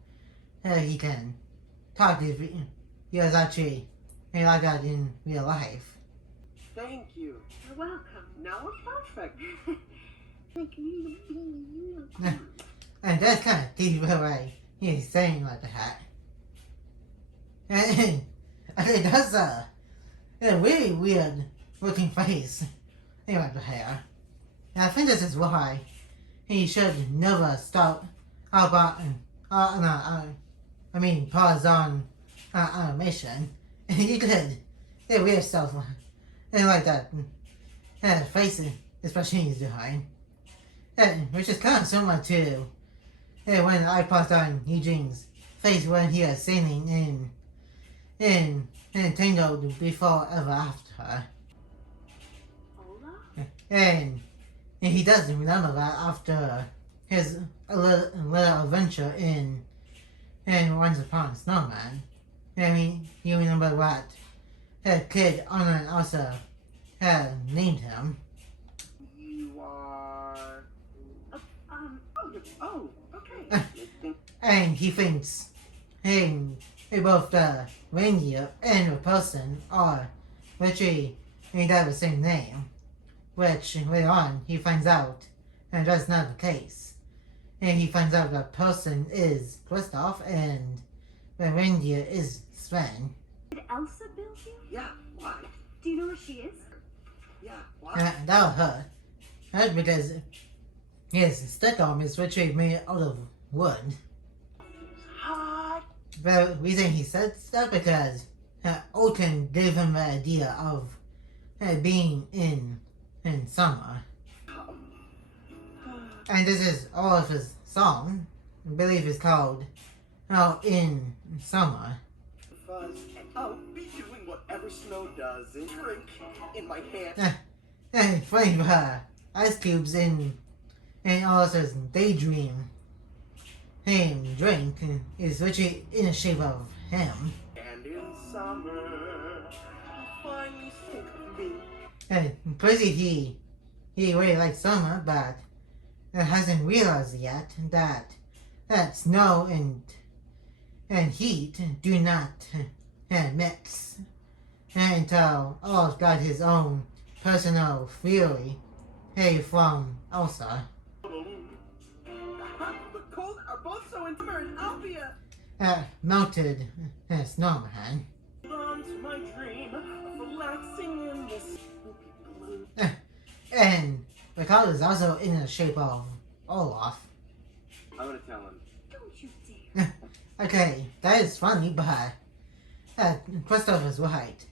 he can talk if he was actually like that in real life. Thank you. You're welcome. Now we're perfect. And that's kind of deep way he's saying like that. And it does a really weird looking face like the hair. And I think this is why he should never stop about pause on animation. And he did weird stuff like that. Face, especially he's behind. Which is kind of similar to when I paused on Eugene's face when he was singing in Tangled Before Ever After. Olaf? And he doesn't remember that after his little adventure in Once Upon a Snowman. He remembered what kid Anna and Elsa had named him. You are. Okay. And he thinks both the reindeer and the person are literally have the same name. Which later on he finds out and that's not the case. And he finds out the person is Kristoff and the reindeer is Sven. Did Elsa build you? Yeah, why? Do you know where she is? Yeah, why? And that was her. That's because his stick arm is literally made out of wood. Hot. The reason he said that because Odin gave him the idea of being in summer. And this is Olaf's song. I believe it's called In Summer. Fuzz, and I'll be doing whatever snow does and drink in my hand. And funny ice cubes in Olaf's daydream. him drink is literally in the shape of him. And in summer, you finally think of me. And crazy he really likes summer, but hasn't realized yet that snow and heat do not mix. Until Olaf got his own personal fury from Elsa. The cold are both so in summer and I'll be Melted snowman. on to my dream of relaxing in this spooky blue. And the cloud is also in the shape of Olaf. I'm gonna tell him. Don't you dare. Okay, that is funny, but Christoph is right.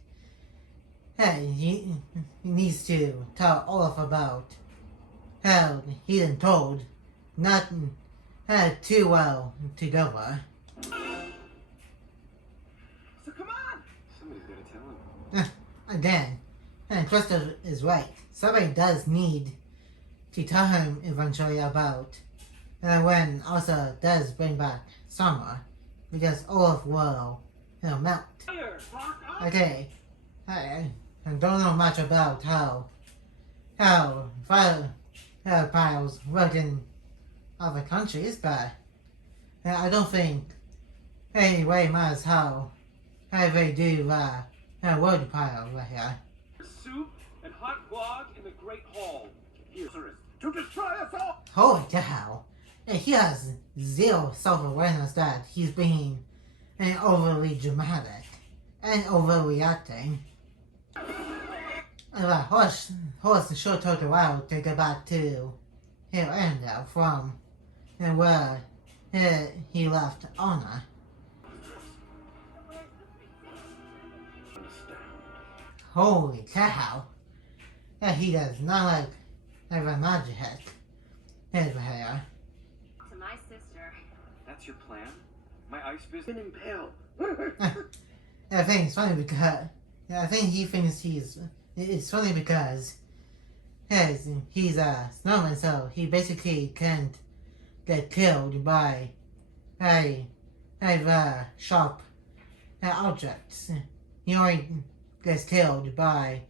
He needs to tell Olaf about how he been told not too well together. So come on! Somebody's gotta tell him. Again, and Christoph is right. Somebody does need to tell him eventually about when Elsa does bring back summer, because Olaf will melt. Fire! Rock up! Okay, I don't know much about how fire piles work in other countries, but I don't think anyway matters how they do wood piles right here. Soup and hot guac in the Great Hall. Here, sir, to destroy us all! Holy cow! He has zero self-awareness that he's being overly dramatic and overreacting. Horse sure took a while to get back to Arendelle from where he left Anna. Holy cow! He does not like the magic his hair. To my sister. That's your plan? My ice fist been impaled. I think it's funny because I think he thinks it's funny because he's a snowman, so he basically can't get killed by sharp objects. He only gets killed by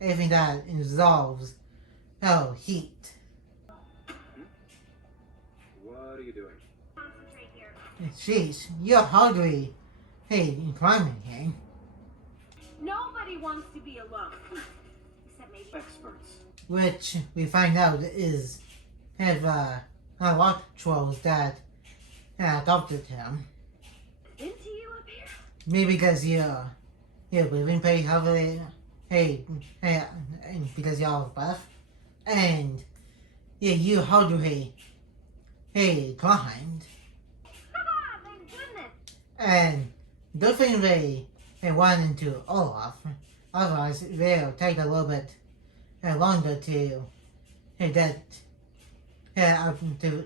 anything that involves heat. What are you doing? Concentrate here. Jeez, you're hardly climbing here. Nobody wants to be alone. Except maybe. Experts. Which we find out is rock trolls that adopted him. Into you up here? Maybe because you're breathing pretty heavily, and because you're out of breath, and you hardly climbed, Haha, thank goodness. and good thing they run into Olaf, otherwise they'll take a little bit longer to get up to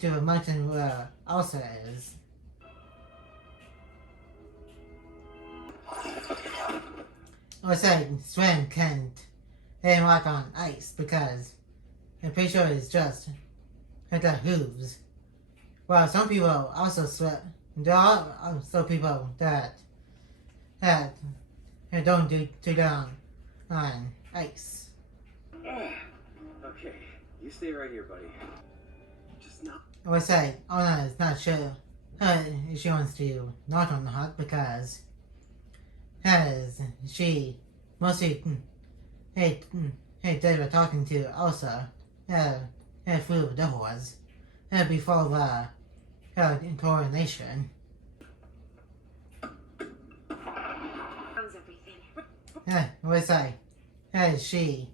the mountain where Elsa is. I said Sven can't walk on ice because I'm pretty sure it's just the hooves. Well, some people also sweat. There are also people that don't do too down on ice. Okay, you stay right here, buddy. Just not. I said Anna is not sure if she wants to knock on the hut because she mostly they were talking to Elsa through the doors before her coronation. Runs everything. I say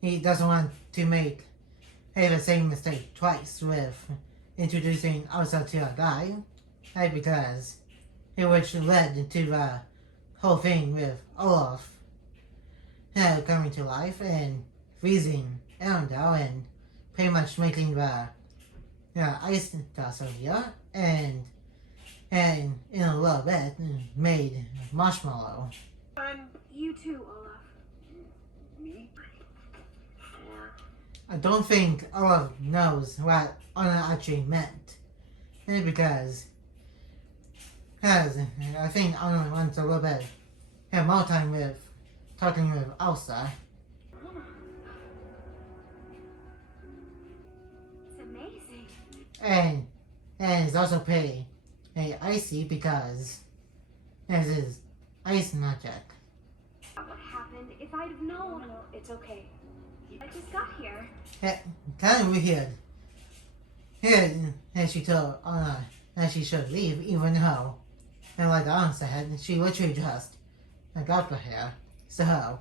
he doesn't want to make the same mistake twice with introducing Elsa to a guy, because which led to the whole thing with Olaf coming to life and freezing Arendelle and pretty much making the ice castle here, and in a little bit made marshmallow. And You too, Olaf. me? Or I don't think Olaf knows what Anna actually meant because has I think Anna wants a little bit have more time with talking with Elsa. It's amazing. And it's also pretty icy because it is ice magic. What happened? If I'd have known. No, it's okay. I just got here. Kind of weird. And she told Anna that she should leave, even though, and like Anna said, she literally just got the hair. So,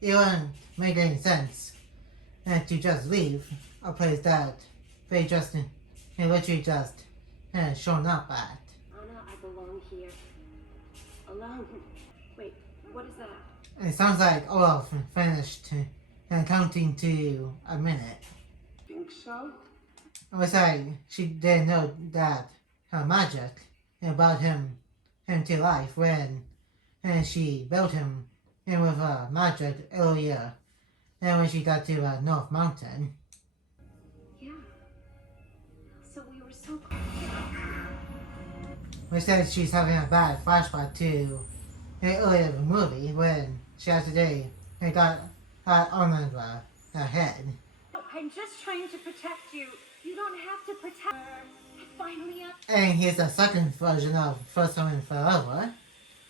it wouldn't make any sense to just leave a place that they just, literally just shown up at. Anna, I belong here. Alone. Wait, what is that? It sounds like Olaf finished counting to a minute. Think so? It was like she didn't know that her magic brought him to life when she built him in with her magic earlier and when she got to North Mountain. Yeah. So we were so close. We said she's having a bad flashback to earlier in the movie when she accidentally got on her head. I'm just trying to protect you. You don't have to protect her. Finally up. And here's the second version of First Time in Forever.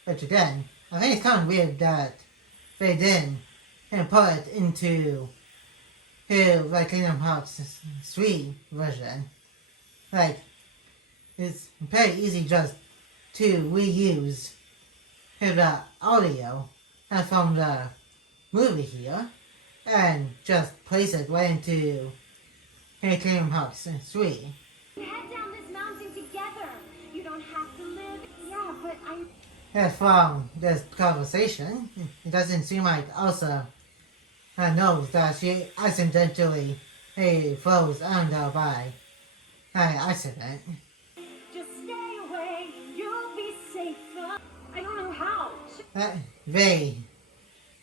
Which again, I think it's kind of weird that they didn't put it into like Kingdom Hearts 3 version. Like, it's very easy just to reuse the audio from the movie here and just place it right into Kingdom Hearts 3. Head down this mountain together. You don't have to live. Yeah, but I. From this conversation, it doesn't seem like Elsa knows that she accidentally froze under by accident. Just stay away. You'll be safer. I don't know how. They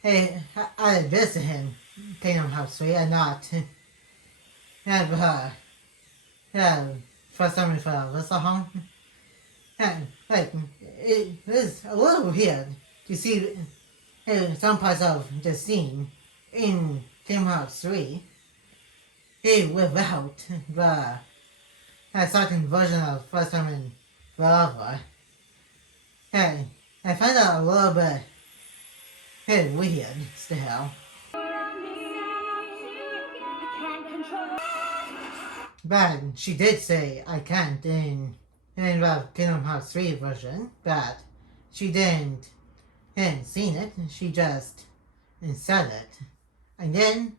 added this to him, Kingdom Hearts 3, and not have her First Time in Forever song. And, like, it is a little weird to see some parts of the scene in Kingdom Hearts 3 without the second version of First Time in Forever. And I find that a little bit weird still. But she did say I can't in the Kingdom Hearts 3 version, but she hadn't seen it, she just said it. And then,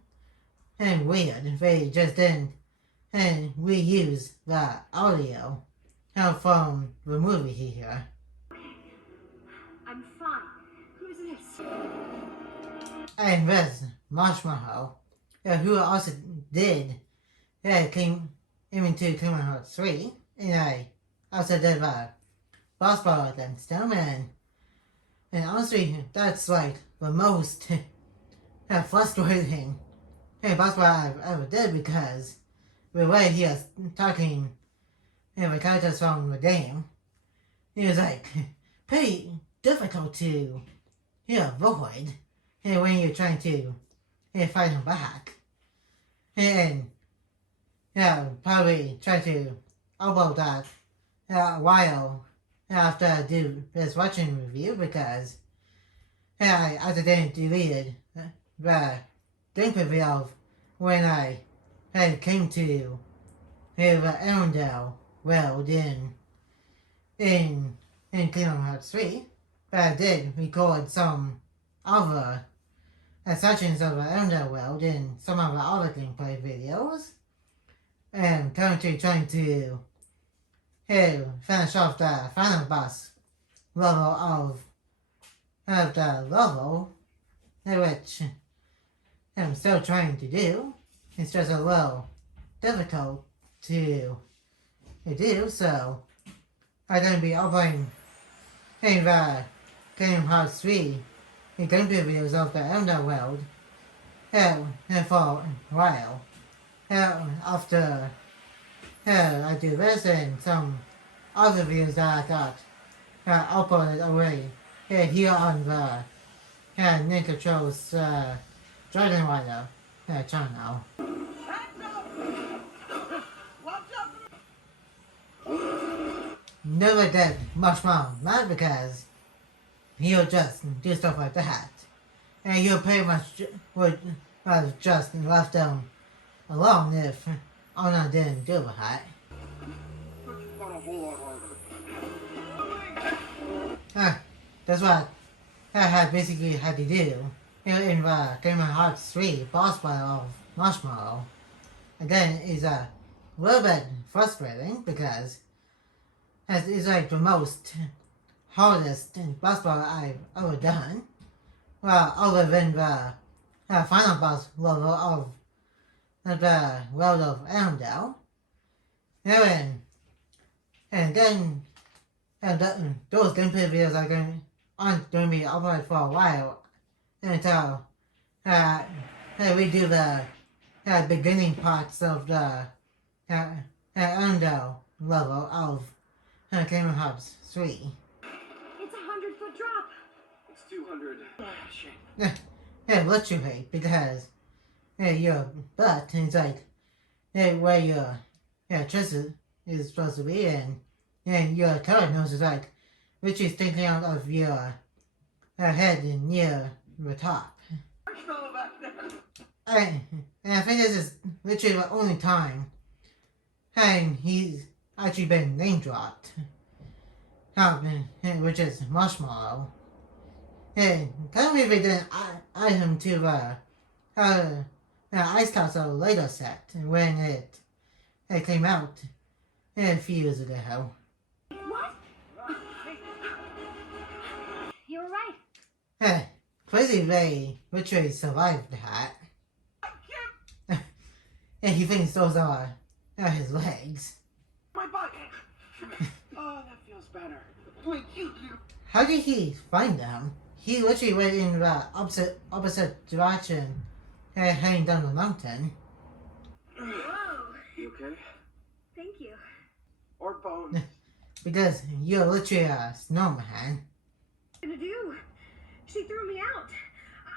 weird, they just didn't reuse the audio from the movie here. I'm fine. Who's this? And this Marshmallow, who also did came into Kingdom Hearts 3, and I also did boss battle against them, and honestly, that's like the most frustrating boss battle I've ever did, because the way he was talking the characters from the game, it was like pretty difficult to avoid when you're trying to fight him back. And probably try to elbow that a while after I do this watching review, because I accidentally deleted the gameplay of when I came to the Arendelle world in Kingdom Hearts 3, but I did record some other sections of the Arendelle world in some of the other gameplay videos, and currently trying to finish off the final boss level of the level, which I'm still trying to do. It's just a little difficult to do, so I'm going to be uploading the Kingdom Hearts 3 gameplay videos of the Arendelle world for a while after I do this and some other videos that I got uploaded already here on the Ninja Trolls Dragon Rider channel. Never did Marshmallow, not because he'll just do stuff like that. And you pretty much would have just left them alone if Anna didn't do that. That's what I had basically had to do in the Game of Hearts 3 boss battle of Marshmallow. Again, it's a little bit frustrating because it's like the most hardest boss battle I've ever done. Well, other than the final boss level of the world of Arendelle. And then those gameplay videos aren't going to be uploaded for a while until we do the beginning parts of the Arendelle level of Game of Hearts 3. It's 100-foot drop. It's 200. Shit. Literally, because your butt is like where your chest is supposed to be, and your carrot nose is like which is sticking out of your head near the top. Marshmallow back there. And I think this is literally the only time and he's actually been name dropped, which is Marshmallow. And kind of believe they didn't add him to the Ice Castle later set when it came out a few years ago. What? You were right. Crazy Ray literally survived that. And he thinks those are his legs. My butt. Oh, that feels better. Thank you. How did he find them? He literally went in the opposite direction, heading down the mountain. Whoa. You okay? Thank you. Or bones? Because you're literally a snowman. What am I gonna do? She threw me out.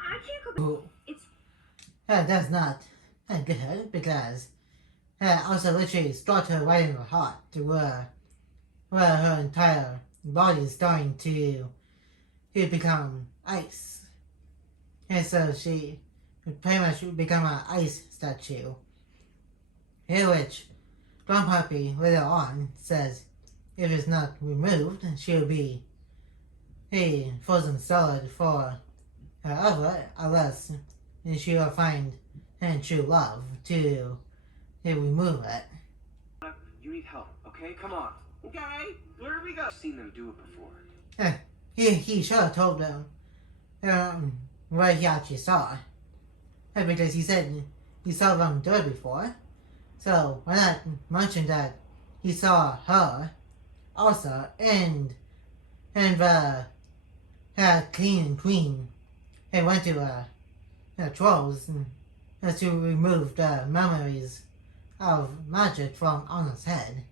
I can't go back. It's That's not good because also literally struck her right in the heart where her entire body is starting to become ice. And so she pretty much become an ice statue. Here which Grandpappy later on says if it's not removed, she'll be a frozen solid for forever unless she will find true love to remove it. You need help, okay? Come on. Okay, where do we go? I've seen them do it before. He should have told them what he actually saw. Because he said he saw them do it before. So why not mention that he saw her also and the King and Queen went to trolls to remove the memories of magic from Anna's head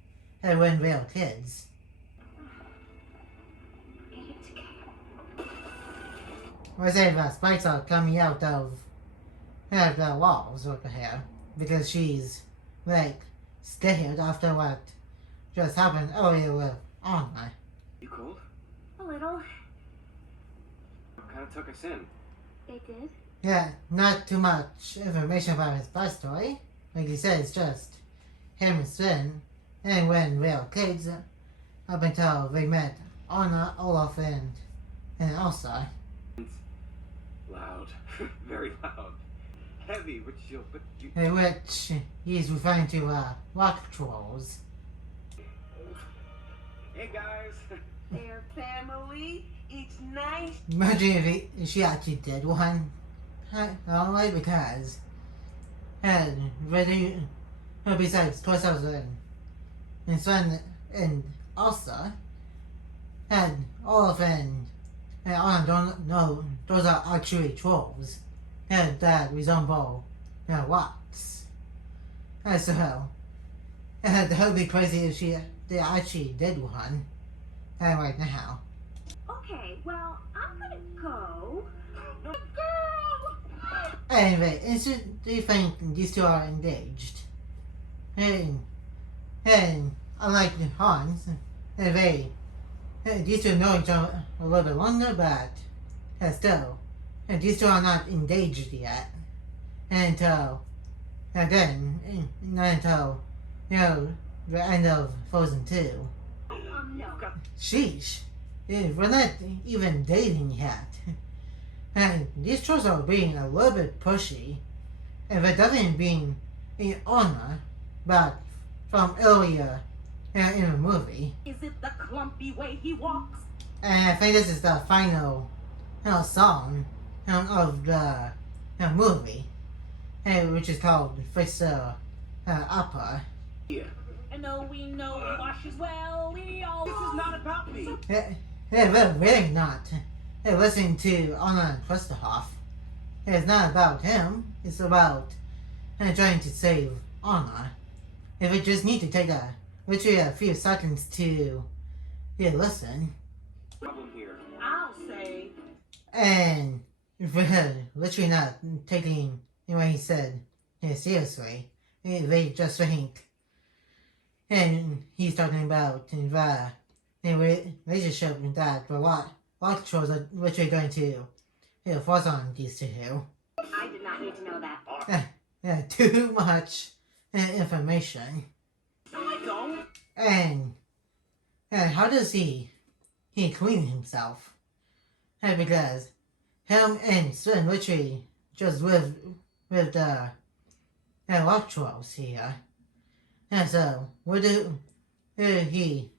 when they were kids. I say the spikes are coming out of the walls over here because she's like scared after what just happened earlier with Anna. You cold? a little. Kind of took us in. They did. Yeah, not too much information about his backstory. Like he said, it's just him and Sven, and when they were kids, up until they met Anna, Olaf, and Elsa. Loud. Very loud. Heavy, which you'll... But you... Which he's referring to rock trolls. Hey guys. They're family. It's nice. Imagine if she actually did one. Only because really, besides 2000 and Sven and Elsa had Olaf and Anna don't know those are actually trolls that resemble rocks. So That would be crazy if they actually did one. Right now. Okay, well, I'm gonna go. No, girl! Anyway, do you think these two are engaged? And, and unlike the Hans, these two know each other a little bit longer, but still, these two are not engaged yet. Until, not until, the end of Frozen 2. No. Sheesh. We're not even dating yet. And these trolls are being a little bit pushy. And they're definitely being in honor, but from earlier in the movie. Is it the clumpy way he walks? And I think this is the final song of the movie, which is called Fixer Opera. And though we know he washes well, we all. This is not about me. They're really not. Listening to Anna and Kristoff. It's not about him. It's about trying to save Anna. If we just need to take literally a few seconds to listen. Problem here. I'll say. And if we're literally not taking what he said seriously, they just think. And he's talking about the relationship that the lot controls are literally going to force on these two. I did not need to know that. Too much information. No, I don't. And how does he clean himself? Because him and Sven literally just live with the rock trolls here. And so, what do he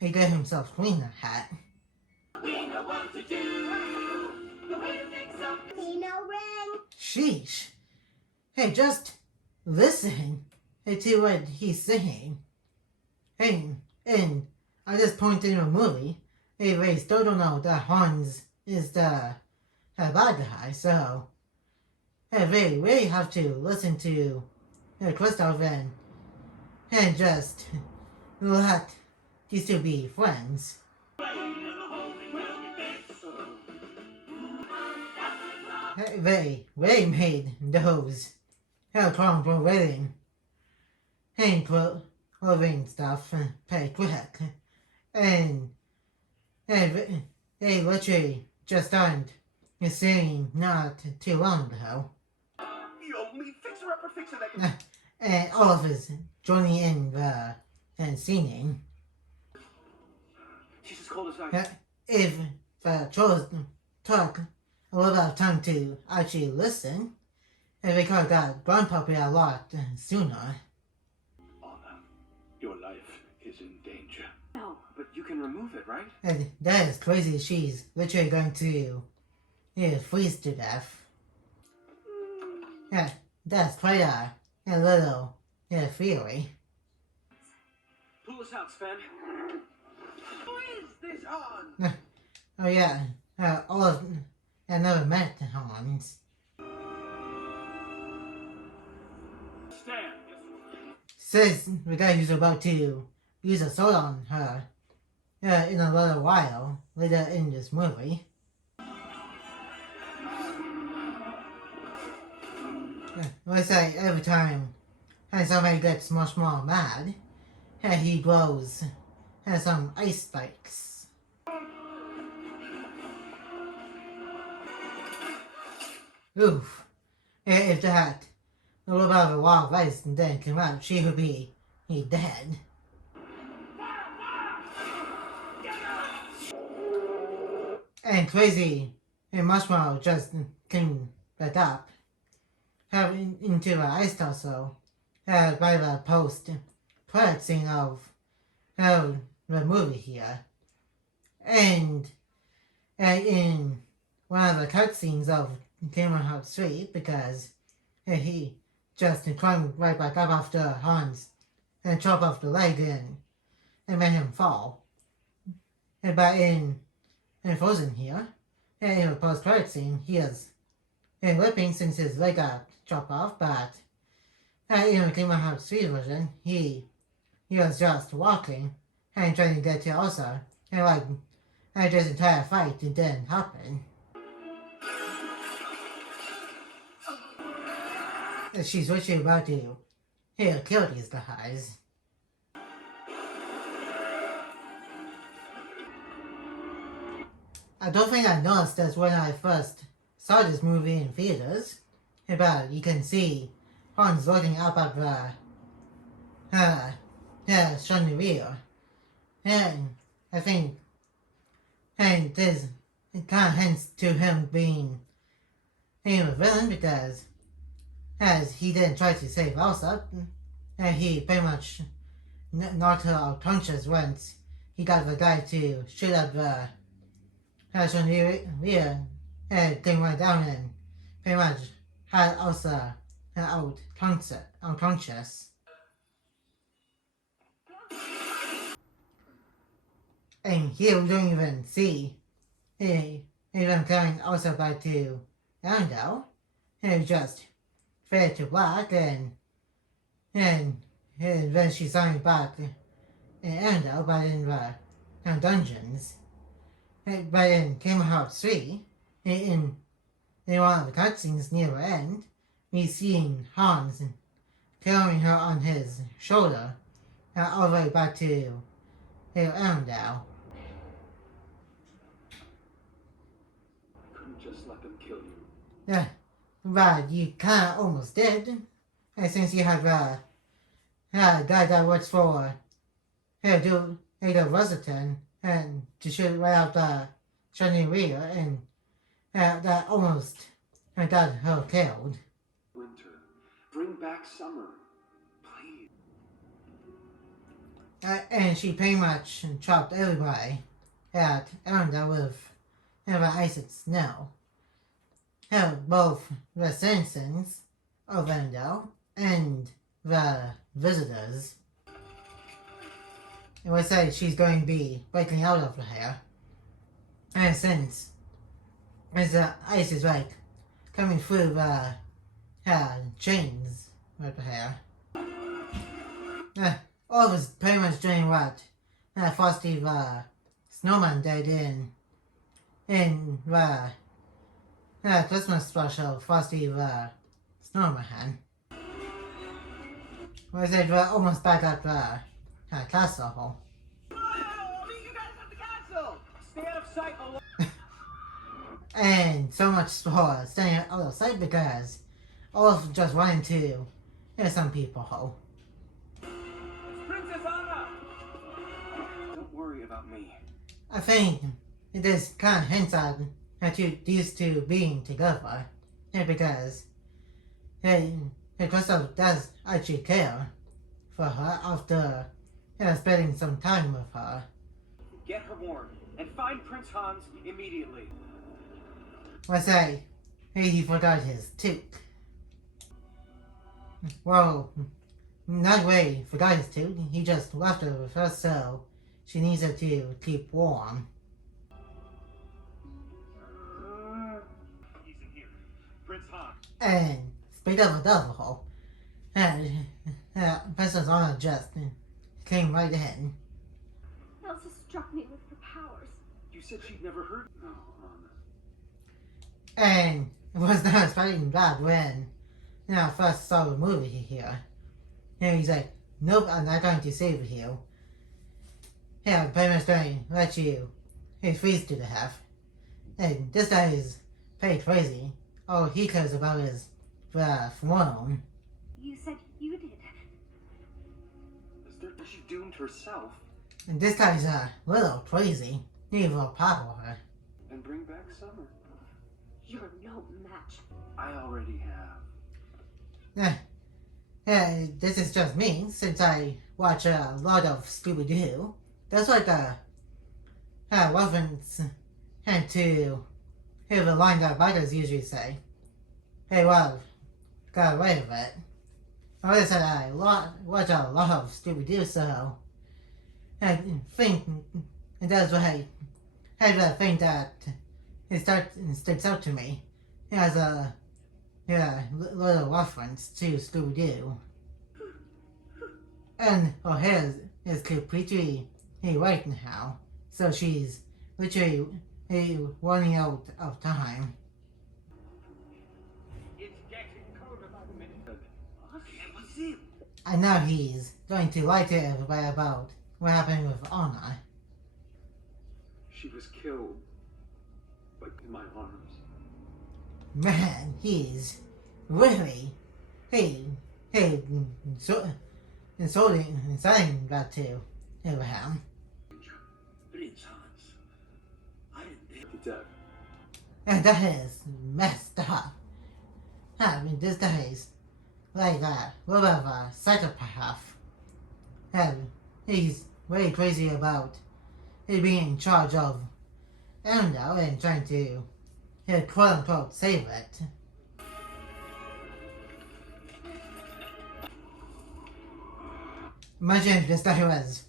get himself clean the hat? We know what to do. The way to fix up. Sheesh. Hey, just listen to what he's saying. And at this point in the movie, they still don't know that Hans is the bad guy, so they really have to listen to Kristoff and just let these two be friends. They made those Chrome wedding and clothing stuff pretty quick. And they literally just started singing not too long ago. You only fixer-upper fixer that can... And all of us joining in and singing. She's as cold as ice. If the trolls took a little bit of time to actually listen, they could have got Grandpappy a lot sooner. Anna, your life is in danger. No, but you can remove it, right? And that is crazy. She's literally going to freeze to death. Yeah, that's quite a little theory. Pull us out, Sven. Who is this on? Oh yeah, all of I never met Hans. Stand. Says the guy who's about to use a sword on her in a little while later in this movie. Let's say every time somebody gets much more mad, he blows some ice spikes. Oof. If that a little bit of a wall of ice and then came out, she would be dead. And Crazy and Marshmallow just came back up, into the ice tussle by the post-credit scene of the movie here. And in one of the cutscenes of Kingdom Hearts 3, because he just climbed right back up after Hans and chopped off the leg and made him fall. But in Frozen here, in the post-credit scene, he is limping since his leg got chopped off, but in the Kingdom Hearts 3 version, he he was just walking and trying to get to Elsa, and like, and this entire fight didn't happen. She's wishing about to kill these guys. I don't think I noticed this when I first saw this movie in theaters, but you can see Hans looking up at the chandelier, and I think, and this it kind of hints to him being a villain because as he didn't try to save Elsa, and he pretty much knocked her unconscious once he got the guy to shoot at the chandelier and came right down and pretty much had Elsa unconscious. And here we don't even see even carrying Elsa back to Arendelle. He just fade to black and then she saw him back in Arendelle, but in the dungeons. But in Kingdom Hearts 3, in one of the cutscenes near the end, we see Hans carrying her on his shoulder all the way back to Arendelle. Couldn't just let them kill you. Yeah, but you kinda almost did. Since you have a guy that works for Ada Rosaton and to shoot right out the chandelier and that almost got her killed. Winter, bring back summer, please. And she pretty much chopped everybody at Arendelle with the ice and snow. Both the citizens of Arendelle and the visitors. It would say she's going to be breaking out of the hair. And since the ice is like coming through the chains with the hair. All was pretty much doing what Frosty the Snowman did in the Christmas special, Frosty the Snowman. Was it almost back at the castle? You guys at the castle! Stay out of sight, And so much for staying out of sight because Olaf just wanted to hear some people. Princess Anna! Don't worry about me. I think this kind of hints at these two being together, because Gustav does actually care for her after spending some time with her. Get her warned and find Prince Hans immediately. Let's say he forgot his tooth. Well, not really forgot his tooth, he just left her with her so she needs her to keep warm. He's in here. Prince Hans. And speak of the devil, Princess Anna just came right in. Elsa struck me with her powers. You said she'd never heard. No, And it was not expecting that when I first saw the movie here. And he's like, nope, I'm not going to save you. Yeah, pretty much going to let you freeze to death. And this guy is pretty crazy. All he cares about is the throne. You said you did. She doomed herself. And this guy's a little crazy. Need more power. And bring back summer. You're no match. I already have. This is just me, since I watch a lot of Scooby-Doo. That's like a reference to the line that writers usually say. Hey, well, got away with it. I said I watch a lot of Scooby-Doo, so I think that's why I think that it sticks out to me as a little reference to Scooby-Doo. And her hair is completely white now, so she's literally running out of time. It's getting colder by the minute. It was him. And now he's going to lie to everybody about what happened with Anna. She was killed, but in my arms. Man, he's really inciting that to Abraham. Prince Hans. I didn't To death. And that is messed up. I mean, these days, like that, what of a psychopath. And he's very crazy about he being in charge of Arendelle and trying to, quote unquote, save it. Imagine if this guy was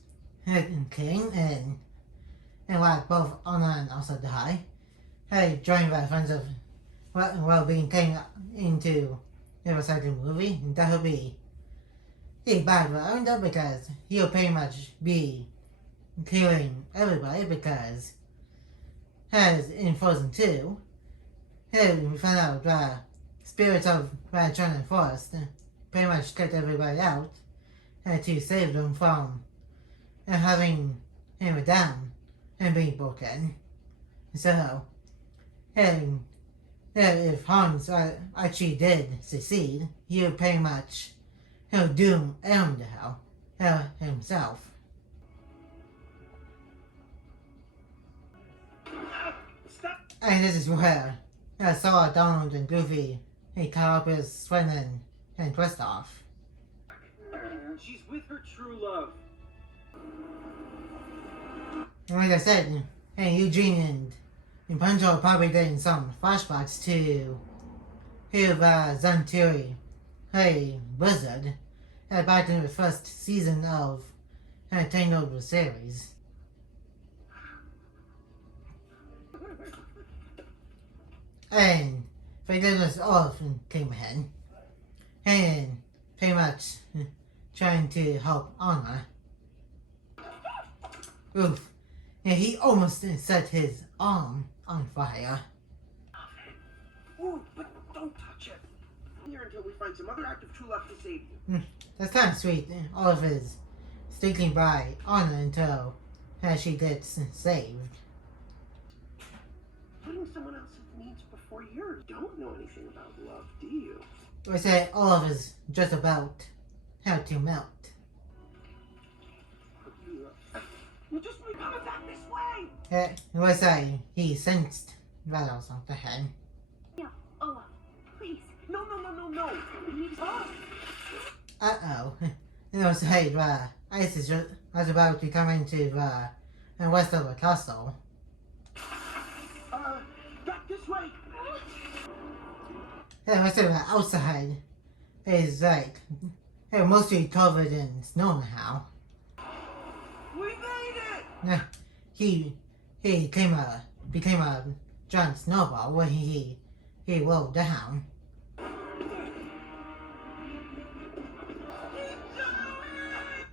king and like both Anna and also die. Hey, joined by friends of being came into the second movie, and that would be bad for Arendelle because he'll pretty much be killing everybody because as in Frozen 2, we found out the spirits of China Forest pretty much cut everybody out to save them from having him down and being broken. So, if Hans actually did succeed, he would pretty much doom Arendelle himself. Stop! And this is where Sora, Donald, and Goofy come up with Sven and Kristoff. She's with her true love. And like I said, Eugene and Punch are probably getting some flashbacks to Zantiri, Blizzard, back in the first season of Tangled series. And they did this all from came ahead and pretty much trying to help Anna. Oof. And he almost set his arm on fire. Ooh, but don't touch it. Here until we find some other act of true love to save you. That's kind of sweet. All of his sticking by Anna until she gets saved. Putting someone else's needs before yours. Don't know anything about love, do you? We say all of is just about how to melt. You just coming back this way. We say he sensed rattles off the head. Yeah, Olaf, please. No. We need to talk. Uh-oh. It was hey, Isis was about to come into the west of the castle. Back this way. And we say the outside is like mostly covered in snow now. We made it. He became a giant snowball when he rolled down.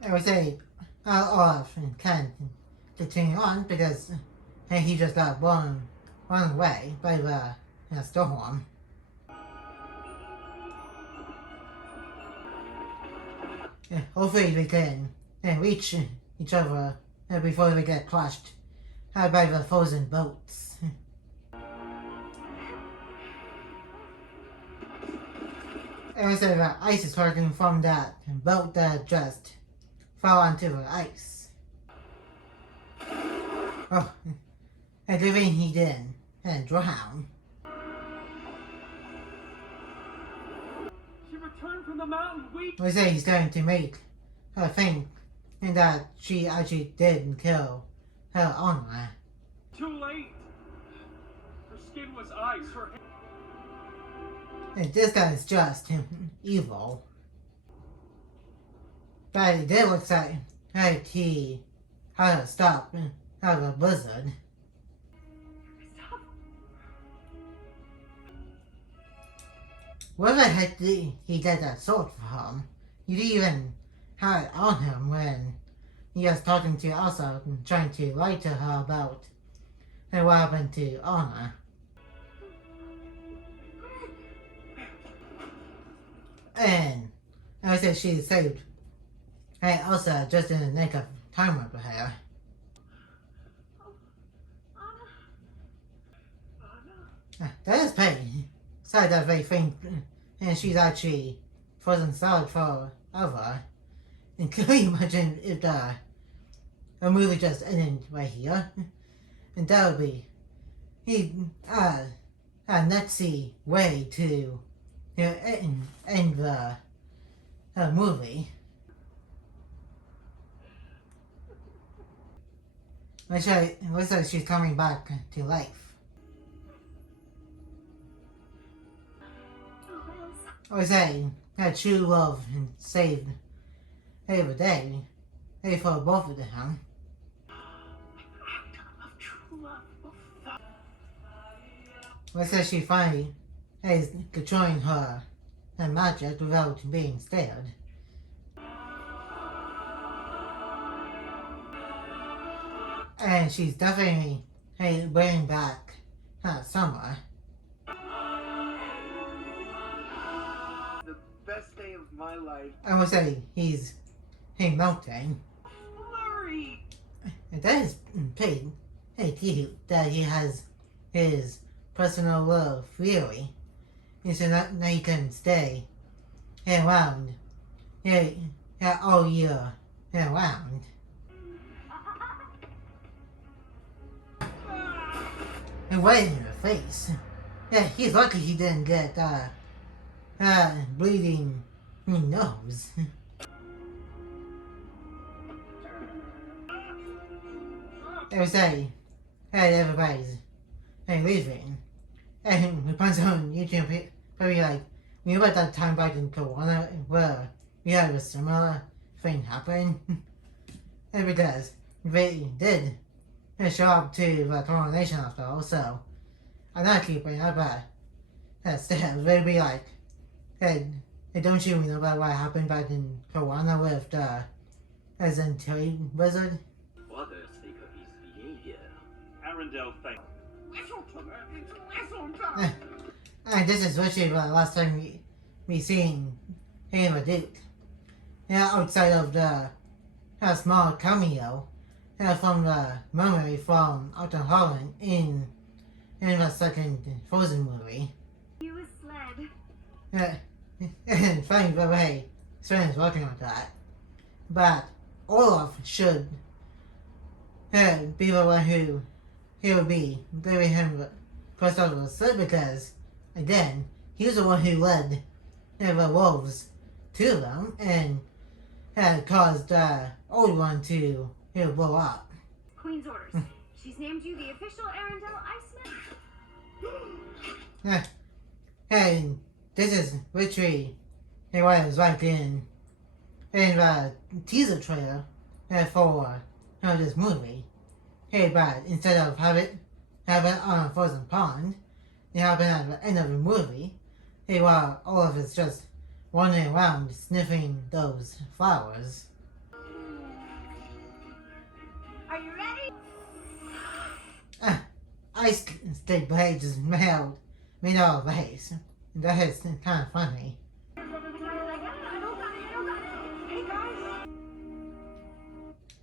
I would say Olaf can't continue on because he just got blown away by the storm. Hopefully we can reach each other before we get crushed by the frozen boats. I would say that ice is working from that boat that just fell onto the ice. Oh, and the rain he did and drowned. She returned from the mountain weak. We say he's going to make her think that she actually did kill her Anna. Too late. Her skin was ice. Her hair. And this guy is just evil. But it did look like he had to stop the blizzard. Stop. Where the heck did he get that sword from? You didn't even have it on on him when he was talking to Elsa and trying to lie to her about what happened to Anna. And I said she saved Elsa just in the nick of time with her. That is pain. Sad that they think and she's actually frozen solid forever. And can you imagine if a movie just ended right here? And that would be a nutsy way to end the movie. Looks like she's coming back to life. I was saying that true love and saved the day. For both of them. Of true love. Looks like she finally is controlling her magic without being scared. And she's definitely bringing back Summer. The best day of my life. I would say he's melting. Flurry! And that is pretty cute that he has his personal little theory. So that he can stay around all year round. And right in the face. He's lucky he didn't get bleeding nose. I would say, everybody's leaving. And we find on YouTube, probably like, remember that time back in Corona where we had a similar thing happen? And because they did show up to the coronation after all, so I'm not keeping up that still, they'd be like, hey, don't you know about what happened back in Corona with the Zentilli wizard? What a secret is behavior. Arendelle thank. And this is literally the last time we seen him or Duke. Outside of the small cameo from the memory from Outer Holland in the second Frozen movie. You a sled. And funny, by the way, Sven is working on that. But Olaf should be the one who he would be giving him the first of the sled because, again, he was the one who led the wolves to them and had caused the old one to blow up. Queen's orders. She's named you the official Arendelle Iceman. And this is literally what it was like in the teaser trailer for this movie. But instead of have it on a frozen pond, it happened at the end of the movie. While Olaf is just wandering around sniffing those flowers. Are you ready? Ice stick blades is made out of ice. That is kind of funny.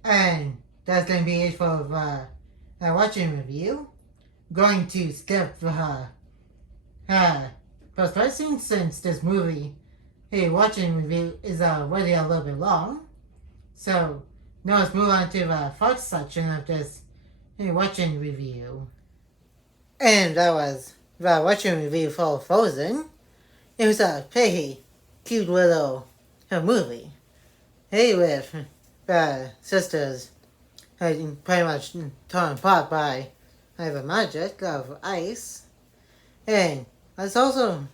And that's going to be it for the watching review. Going to skip the post-credit scene since this movie watching review is already a little bit long. So now let's move on to the first section of this watching review. And that was the watching review for Frozen. It was a pretty cute little movie. With the sisters pretty much torn apart by the magic of ice. And it's also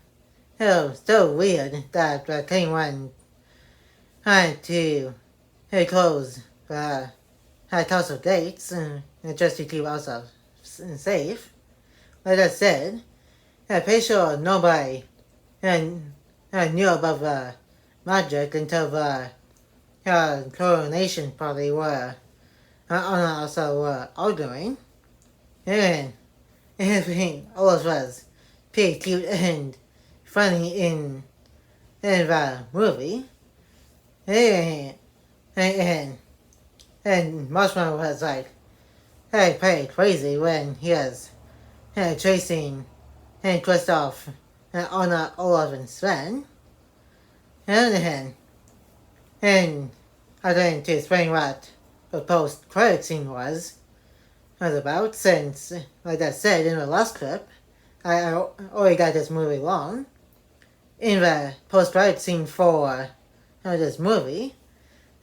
so weird that the king one had to close the castle gates just to keep Elsa safe. Like I said, I'm pretty sure nobody knew about the magic until the coronation party were also arguing. And everything always was pretty cute and funny in the movie. And Marshmallow was like pretty crazy when he was chasing and Kristoff Anna, Olaf, and Sven. And I'm going to explain what the post-credit scene was about, since, like I said in the last clip, I already got this movie long. In the post-credit scene for this movie,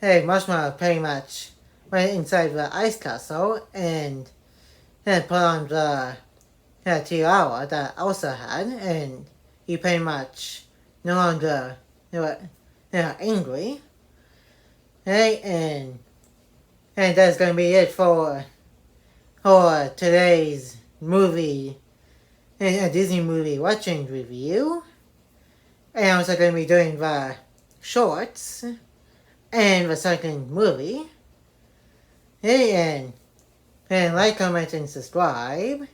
Marshmallow pretty much went inside the ice castle and put on the tiara that Elsa had, and he pretty much no longer angry. And that's gonna be it for today's movie, Disney movie watching review. And I'm also gonna be doing the shorts and the second movie. And like, comment, and subscribe.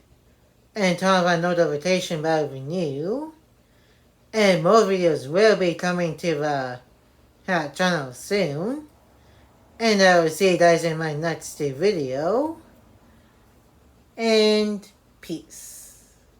And turn on the notification bell if you're new. And more videos will be coming to the channel soon. And I will see you guys in my next video. And peace.